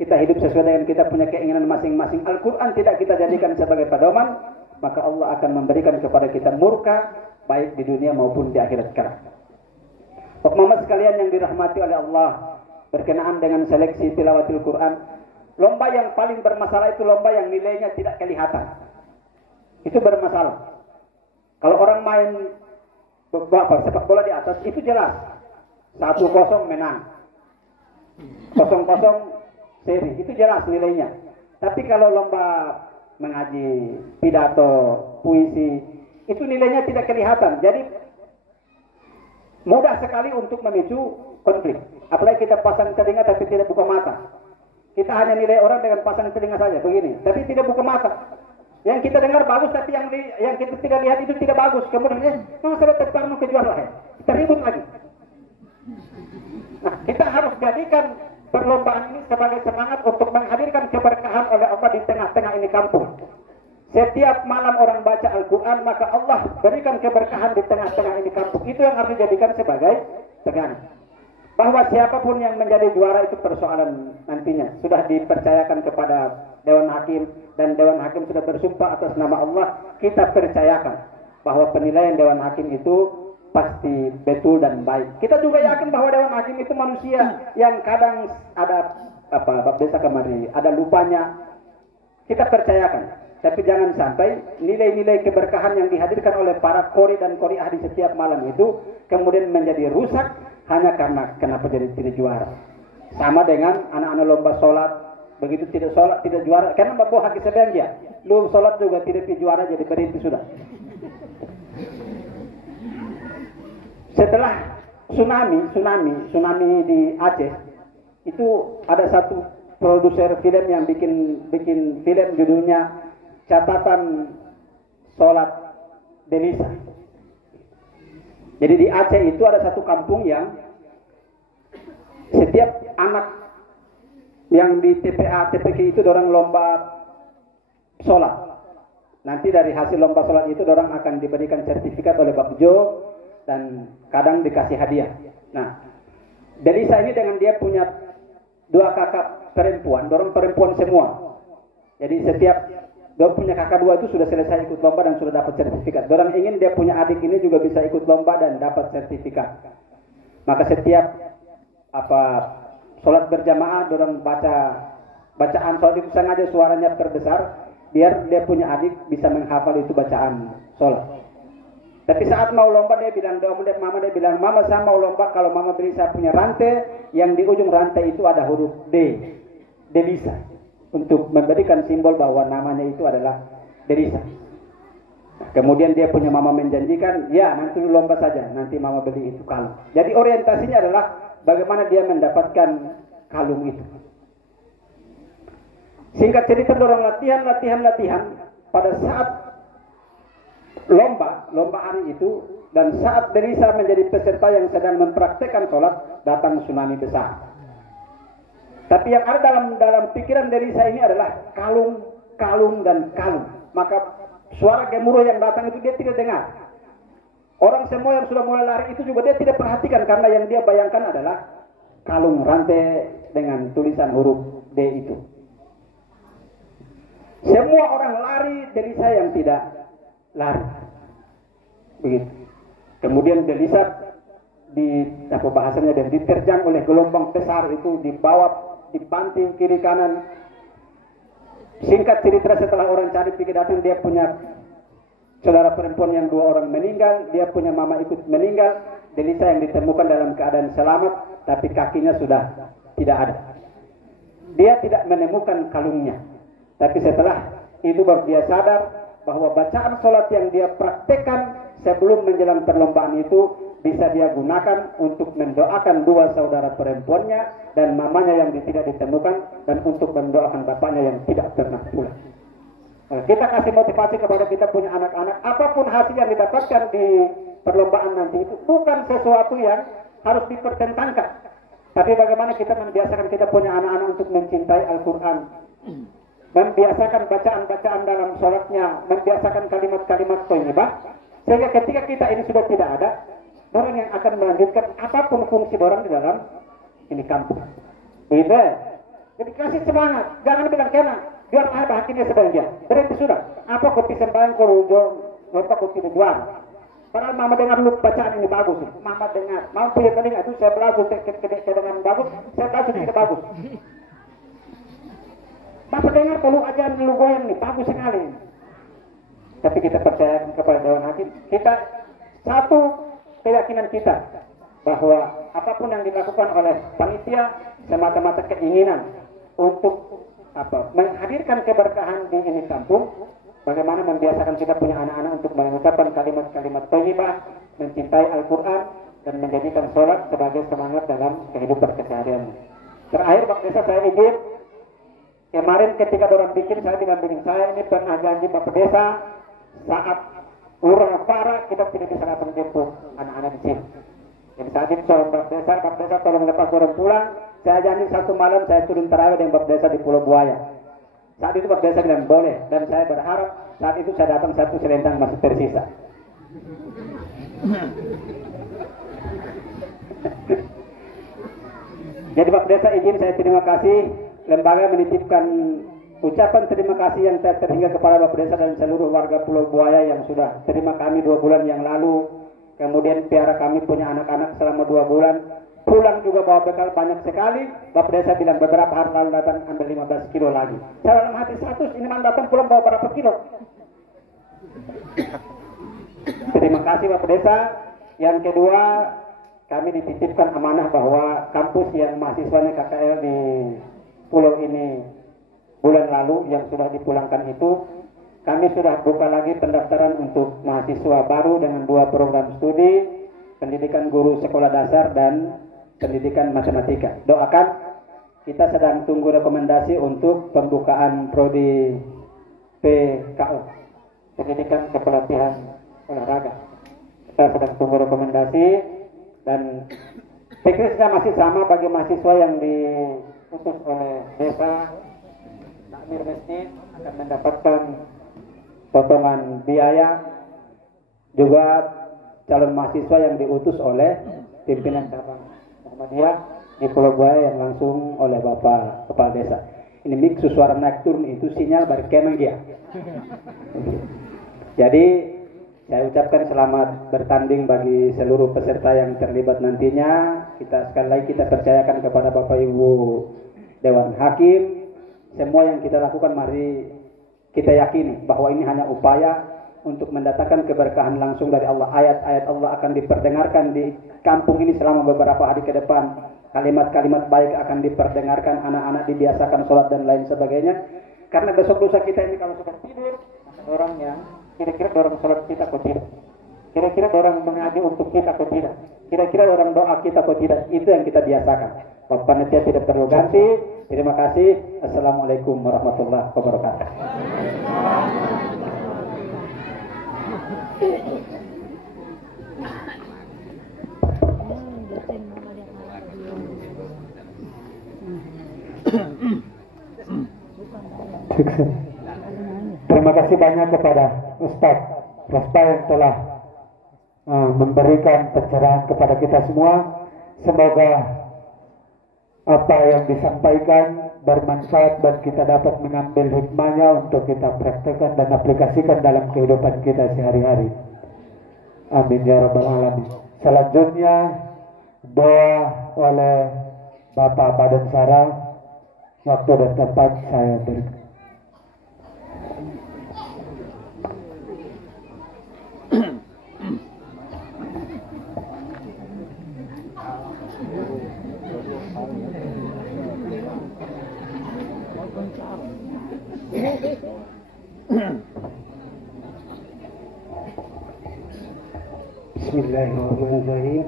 kita hidup sesuai dengan kita punya keinginan masing-masing, Al-Quran tidak kita jadikan sebagai pedoman, maka Allah akan memberikan kepada kita murka baik di dunia maupun di akhirat kelak. Bapak-bapak sekalian yang dirahmati oleh Allah, berkenaan dengan seleksi tilawatil Quran, lomba yang paling bermasalah itu lomba yang nilainya tidak kelihatan. Itu bermasalah. Kalau orang main sepak bola di atas itu jelas 1-0 menang, 0-0 seri, itu jelas nilainya. Tapi kalau lomba mengaji, pidato, puisi, itu nilainya tidak kelihatan. Jadi mudah sekali untuk memicu konflik. Apalagi kita pasang telinga tapi tidak buka mata. Kita hanya nilai orang dengan pasang telinga saja begini, tapi tidak buka mata. Yang kita dengar bagus, tapi yang kita tidak lihat itu tidak bagus. Kemudian, saya terparno ke juara lain. Kita ribut lagi. Nah, kita harus jadikan perlombaan ini sebagai semangat untuk menghadirkan keberkahan oleh Allah di tengah-tengah ini kampung. Setiap malam orang baca Al-Quran, maka Allah berikan keberkahan di tengah-tengah ini kampung. Itu yang harus dijadikan sebagai pegangan. Bahwa siapapun yang menjadi juara itu persoalan nantinya. Sudah dipercayakan kepada Dewan Hakim, dan Dewan Hakim sudah bersumpah atas nama Allah. Kita percayakan bahwa penilaian Dewan Hakim itu pasti betul dan baik. Kita juga yakin bahwa Dewan Hakim itu manusia yang kadang ada bab desa kemari, ada lupanya. Kita percayakan. Tapi jangan sampai nilai-nilai keberkahan yang dihadirkan oleh para qori dan qoriah di setiap malam itu kemudian menjadi rusak hanya karena kenapa jadi tidak juara. Sama dengan anak-anak lomba sholat, begitu tidak sholat tidak juara, karena bapak haki sedang dia, lu sholat juga tidak juara jadi berhenti sudah. Setelah tsunami di Aceh, itu ada satu produser film yang bikin film judulnya Catatan Sholat Delisa. Jadi di Aceh itu ada satu kampung yang setiap anak yang di TPA, TPK itu dorang lomba sholat. Nanti dari hasil lomba sholat itu dorang akan diberikan sertifikat oleh Babjo dan kadang dikasih hadiah. Nah, Delisa ini dengan dia punya 2 kakak perempuan, dorang perempuan semua. Jadi setiap dia punya kakak 2 itu sudah selesai ikut lomba dan sudah dapat sertifikat. Dorang ingin dia punya adik ini juga bisa ikut lomba dan dapat sertifikat. Maka setiap sholat berjamaah, dorang bacaan sholat itu sengaja suaranya terbesar biar dia punya adik bisa menghafal itu bacaan sholat. Tapi saat mau lomba dia bilang, mama saya mau lomba kalau mama beri saya punya rantai yang di ujung rantai itu ada huruf D, Delisa, untuk memberikan simbol bahwa namanya itu adalah Delisa. Nah, kemudian dia punya mama menjanjikan, ya nanti lomba saja, nanti mama beli itu kalung. Jadi orientasinya adalah bagaimana dia mendapatkan kalung itu. Singkat cerita dorong latihan. Pada saat lomba hari itu, dan saat Delisa menjadi peserta yang sedang mempraktekkan sholat, datang tsunami besar. Tapi yang ada dalam pikiran Delisa ini adalah kalung. Maka suara gemuruh yang datang itu dia tidak dengar. Orang semua yang sudah mulai lari itu juga dia tidak perhatikan, karena yang dia bayangkan adalah kalung rantai dengan tulisan huruf D itu. Semua orang lari, Delisa yang tidak lari. Begitu. Kemudian Delisa diterjang oleh gelombang besar itu, dibanting kiri kanan. Singkat cerita, setelah orang cari pikir datang, dia punya saudara perempuan yang 2 orang meninggal, dia punya mama ikut meninggal. Delisa yang ditemukan dalam keadaan selamat, tapi kakinya sudah tidak ada. Dia tidak menemukan kalungnya. Tapi setelah itu baru dia sadar bahwa bacaan sholat yang dia praktekkan sebelum menjelang perlombaan itu bisa dia gunakan untuk mendoakan 2 saudara perempuannya dan mamanya yang tidak ditemukan, dan untuk mendoakan bapaknya yang tidak pernah pulang. Nah, kita kasih motivasi kepada kita punya anak-anak, apapun hasil yang didapatkan di perlombaan nanti itu bukan sesuatu yang harus dipertentangkan, tapi bagaimana kita membiasakan kita punya anak-anak untuk mencintai Al-Quran, membiasakan bacaan-bacaan dalam sholatnya, membiasakan kalimat-kalimat thayyibah, sehingga ketika kita ini sudah tidak ada, orang yang akan melanjutkan apapun fungsi orang di dalam ini kampung. Gitu. Jadi kasih semangat, jangan bilang kena, biar ada hakinya sebagian. Berarti sudah, apa kopi sembahyang kalau lupa kopi luar. Padahal mama dengar lu bacaan ini bagus, mama dengar, mama punya telinga itu saya belasu dengan bagus, saya belasu tidak bagus. Bapak dengar kalau ajaran lu goyang nih, bagus sekali. Tapi kita percaya kepada Dewan Hakim, kita satu keyakinan kita bahwa apapun yang dilakukan oleh panitia semata-mata keinginan untuk menghadirkan keberkahan di ini kampung, bagaimana membiasakan kita punya anak-anak untuk mengucapkan kalimat-kalimat thayyibah, mencintai Al-Quran dan menjadikan sholat sebagai semangat dalam kehidupan keseharian. Terakhir Pak Desa saya izin, kemarin ketika orang bikin saya dengan bikin saya ini pernah janji Bapak Desa saat urang parah kita tidak bisa datang jemput anak-anak di sini. Jadi saat itu seorang Bapak Desa tolong lepas orang pulang. Saya janji satu malam saya turun tarawih dengan Bapak Desa di Pulau Buaya. Saat itu Bapak Desa bilang boleh, dan saya berharap saat itu saya datang satu selendang masih tersisa. Jadi Bapak Desa izin saya terima kasih, lembaga menitipkan ucapan terima kasih yang terhingga kepada Bapak Desa dan seluruh warga Pulau Buaya yang sudah terima kami 2 bulan yang lalu. Kemudian piara kami punya anak-anak selama 2 bulan. Pulang juga bawa bekal banyak sekali. Bapak Desa bilang beberapa hari lalu datang ambil 15 kilo lagi. Saya dalam hati 100, ini man datang pulang bawa berapa kilo? Terima kasih Bapak Desa. Yang kedua, kami dititipkan amanah bahwa kampus yang mahasiswanya KKL di pulau ini bulan lalu yang sudah dipulangkan itu, kami sudah buka lagi pendaftaran untuk mahasiswa baru dengan 2 program studi, pendidikan guru sekolah dasar dan pendidikan matematika. Doakan, kita sedang tunggu rekomendasi untuk pembukaan prodi PKO, pendidikan kepelatihan olahraga. Kita sedang tunggu rekomendasi dan pikirnya masih sama bagi mahasiswa yang diutus oleh desa. Takmir masjid akan mendapatkan potongan biaya, juga calon mahasiswa yang diutus oleh pimpinan cabang Muhammadiyah di Pulau Buaya yang langsung oleh Bapak Kepala Desa. Ini mix suara naik turun itu sinyal dari kemeng dia. Jadi saya ucapkan selamat bertanding bagi seluruh peserta yang terlibat nantinya. Kita sekali lagi kita percayakan kepada Bapak Ibu Dewan Hakim. Semua yang kita lakukan mari kita yakini bahwa ini hanya upaya untuk mendatangkan keberkahan langsung dari Allah. Ayat-ayat Allah akan diperdengarkan di kampung ini selama beberapa hari ke depan. Kalimat-kalimat baik akan diperdengarkan, anak-anak dibiasakan sholat dan lain sebagainya. Karena besok lusa kita ini kalau sudah tidur, orang yang kira-kira orang sholat kita kok tidak, kira-kira orang mengaji untuk kita kok tidak, kira-kira orang doa kita kok tidak. Itu yang kita biasakan. Bapak Panitia tidak perlu ganti. Terima kasih. Assalamualaikum warahmatullahi wabarakatuh. Terima kasih banyak kepada Ustadz Rasta yang telah memberikan pencerahan kepada kita semua. Semoga apa yang disampaikan bermanfaat dan kita dapat mengambil hikmahnya untuk kita praktekkan dan aplikasikan dalam kehidupan kita sehari-hari. Amin ya rabbal alamin. Selanjutnya doa oleh Bapak Badan Sarah. Waktu dan tempat saya berikan. Bismillahirrahmanirrahim.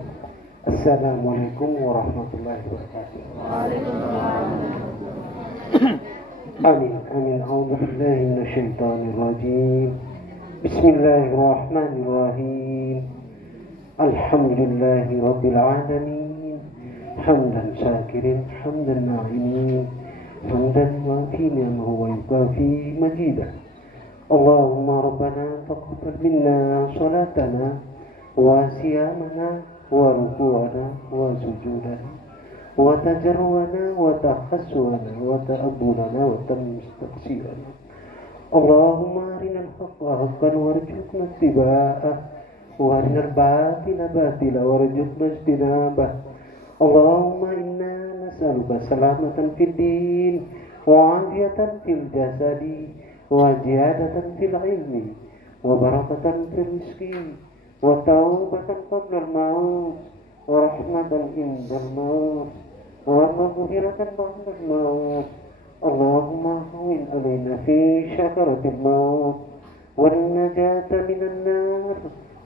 Assalamualaikum warahmatullahi wabarakatuh. Amin. Amin. A'udzubillahi minasyaitonir rajim. Bismillahirrahmanirrahim. Alhamdulillahi rabbil alamin. Hamdan syakirin, hamdan na'imin. حمدا وفي نعمه ويكافي مجيدا اللهم ربنا تقبل منا صلاتنا وصيامنا وركوعنا وسجودنا وتجرنا وتحسنا وتأبنا وتستقصيرنا اللهم أرنا الحق حقا وارزقنا اتباعه وأرنا الباطل باطلا وارزقنا اجتنابه اللهم إنا نسألك سلامة في الدين وعافية في الجسد وزيادة في العلم وبركة في الرزق وتوبة قبل الموت ورحمة عند الموت ومغفرة بعد الموت اللهم هون علينا في شكرة الموت والنجاة من النار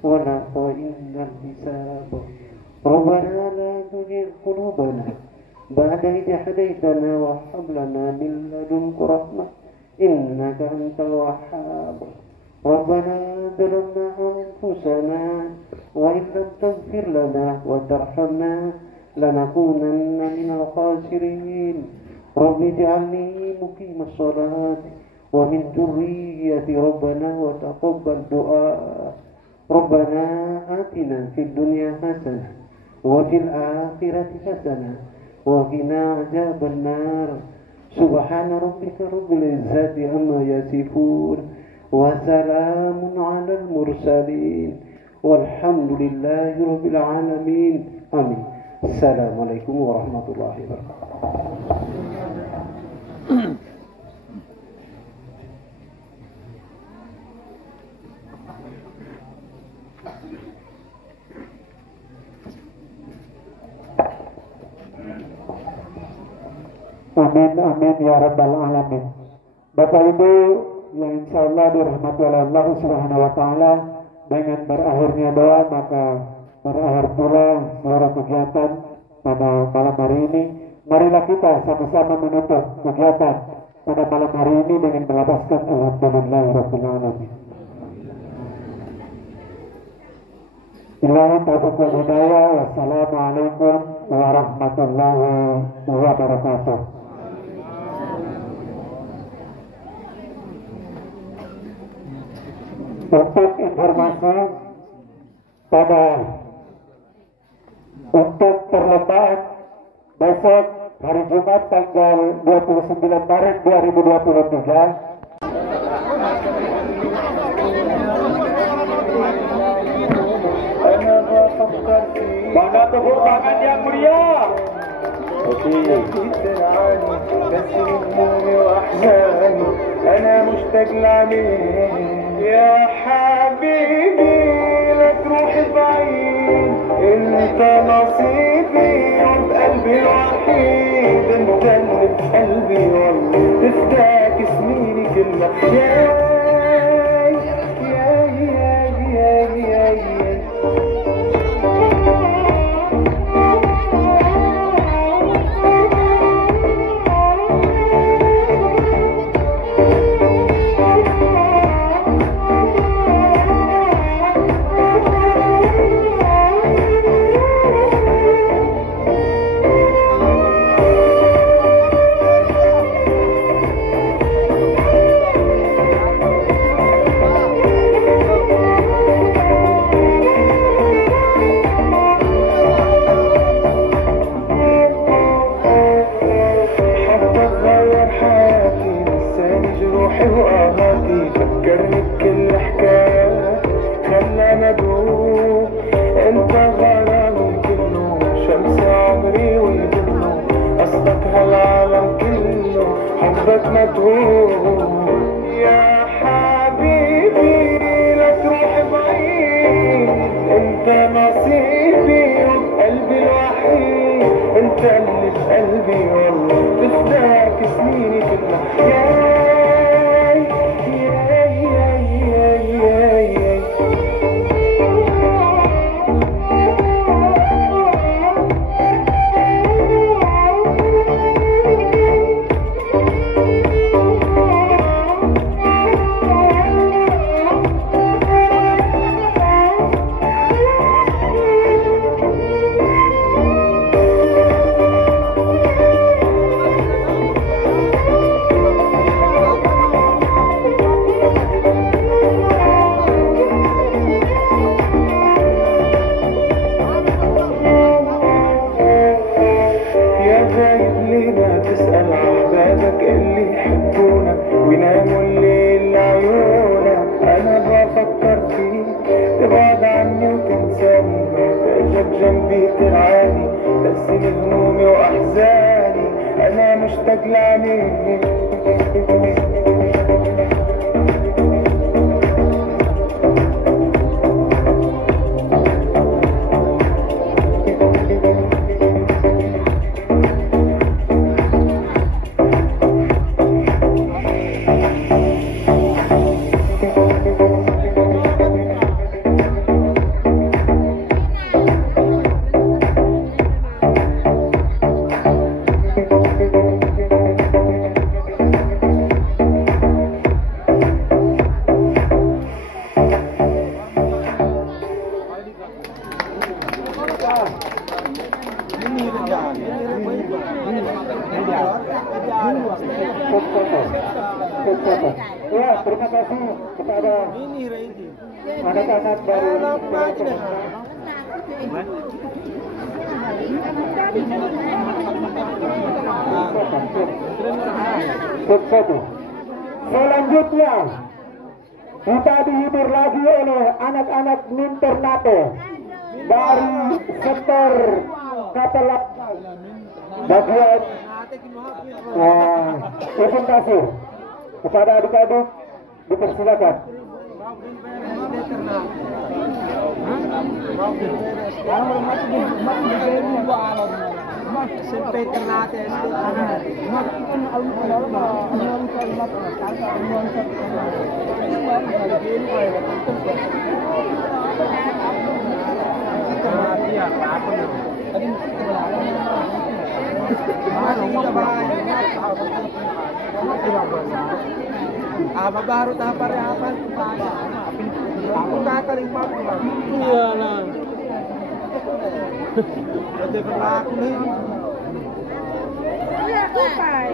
والعطاء عند الحساب ربنا لا تزغ قلوبنا بعد إذ هديتنا وهب لنا من لدنك رحمة إنك أنت الوهاب ربنا ظلمنا أنفسنا وإن لم تغفر لنا وترحمنا لنكونن من الخاسرين رب اجعلني مقيم الصلاة ومن ذريتي ربنا وتقبل دعاء ربنا آتنا في الدنيا حسنة وفي الآخرة حسنة وقنا عذاب النار سبحان ربك رب العزة عما يصفون وسلام على المرسلين والحمد لله رب العالمين آمين. السلام عليكم ورحمة الله وبركاته. Amin amin ya rabbal alamin. Bapak Ibu yang insya Allah dirahmati oleh Allah Subhanahu wa taala, dengan berakhirnya doa maka berakhir pula seluruh kegiatan pada malam hari ini. Marilah kita sama-sama menutup kegiatan pada malam hari ini dengan melapaskan alhamdulillahirabbil alamin. Ilahi taufiq wal hidayah. Wassalamualaikum warahmatullahi wabarakatuh. Untuk informasi untuk perlombaan besok hari Jumat tanggal 29 Maret 2023 Mana tepuk tangan yang mulia. أنا مشتاق لعليك يا حبيبي لا تروح بعيد انت نصيبي وبقلبي الوحيد انت اللي بقلبي والله تفداك سنيني كلها يا يا يا يا يا يا يا حبيبي لا تروح بعيد انت نصيبي وقلبي الوحيد انت اللي بقلبي والله تفداك سنيني كلها يا يا يا يا يا اسأل عبادك اللي يحبونا ويناموا الليل لعيونا. انا بفكر فيك تبعد عني وتنساني، محتاجك جنبي ترعاني، تقسم همومي واحزاني، انا مشتاق لعينيك. Ya, terima kasih kepada anak-anak baru. Selanjutnya kita dihibur lagi oleh anak-anak Minternato dari sektor Katelak bagian presentasi. Kepada adik-adik dipersilakan. Baru tahap apa? Aku kakaling papu. Iya lah. Jadi berlaku nih. Iya, kupai.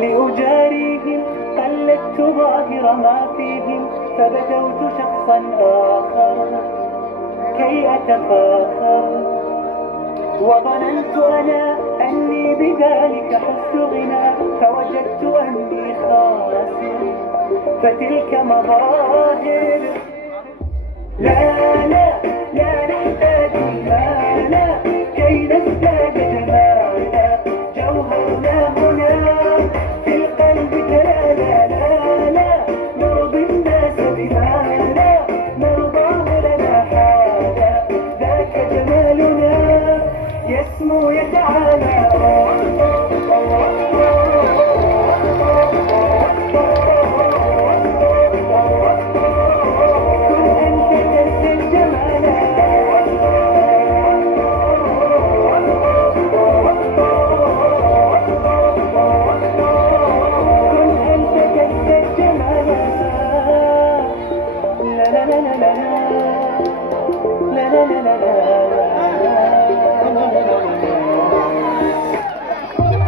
لأجاريهم قلدت ظاهر ما فيهم فبدوت شخصا آخر كي أتفاخر وظننت أنا أني بذلك حس غنى فوجدت أني خاسر فتلك مظاهر لا لا لا نحتاج المال كي نزداد جمالا جوهرنا هنا في القلب تلالا لا لا نرضي الناس بما لا نرضاه لنا حالا ذاك جمالنا يسمو يتعالى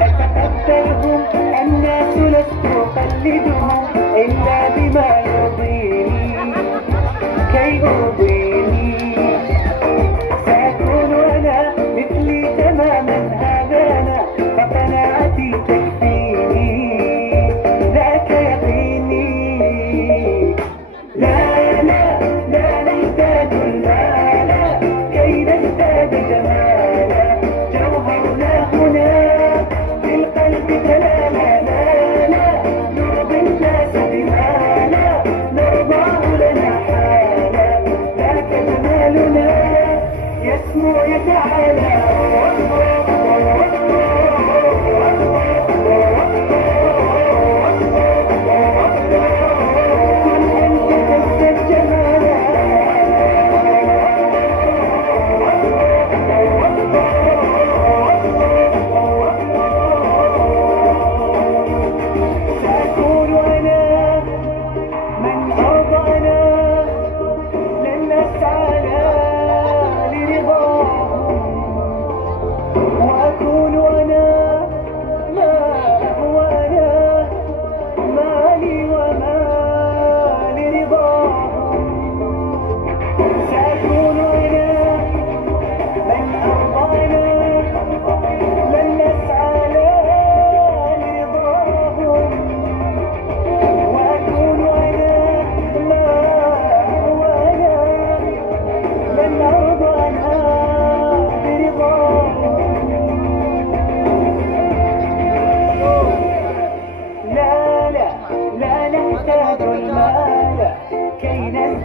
أتقبلهم الناس لست أقلدهم إلا بما يرضيني كي أرضيني سأكون أنا مثلي تماما هذا أنا فقناعتي تكفيني ذاك يقيني لا لا لا نحتاج المال كي نزداد جمالا جوهرنا هنا في القلب تلالا لا لا نرضي الناس بما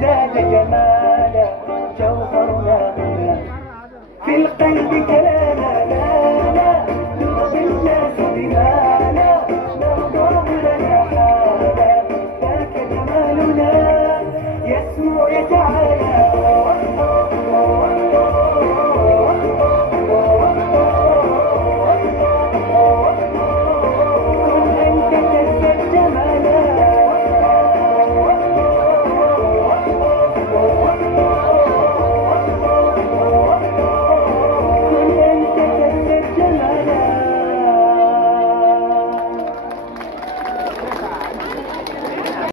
زاد جمالا جوهرنا في القلب كلانا لا لا نرضي الناس بما لا نرضاه لنا حالا ذاك جمالنا يسمو يتعالى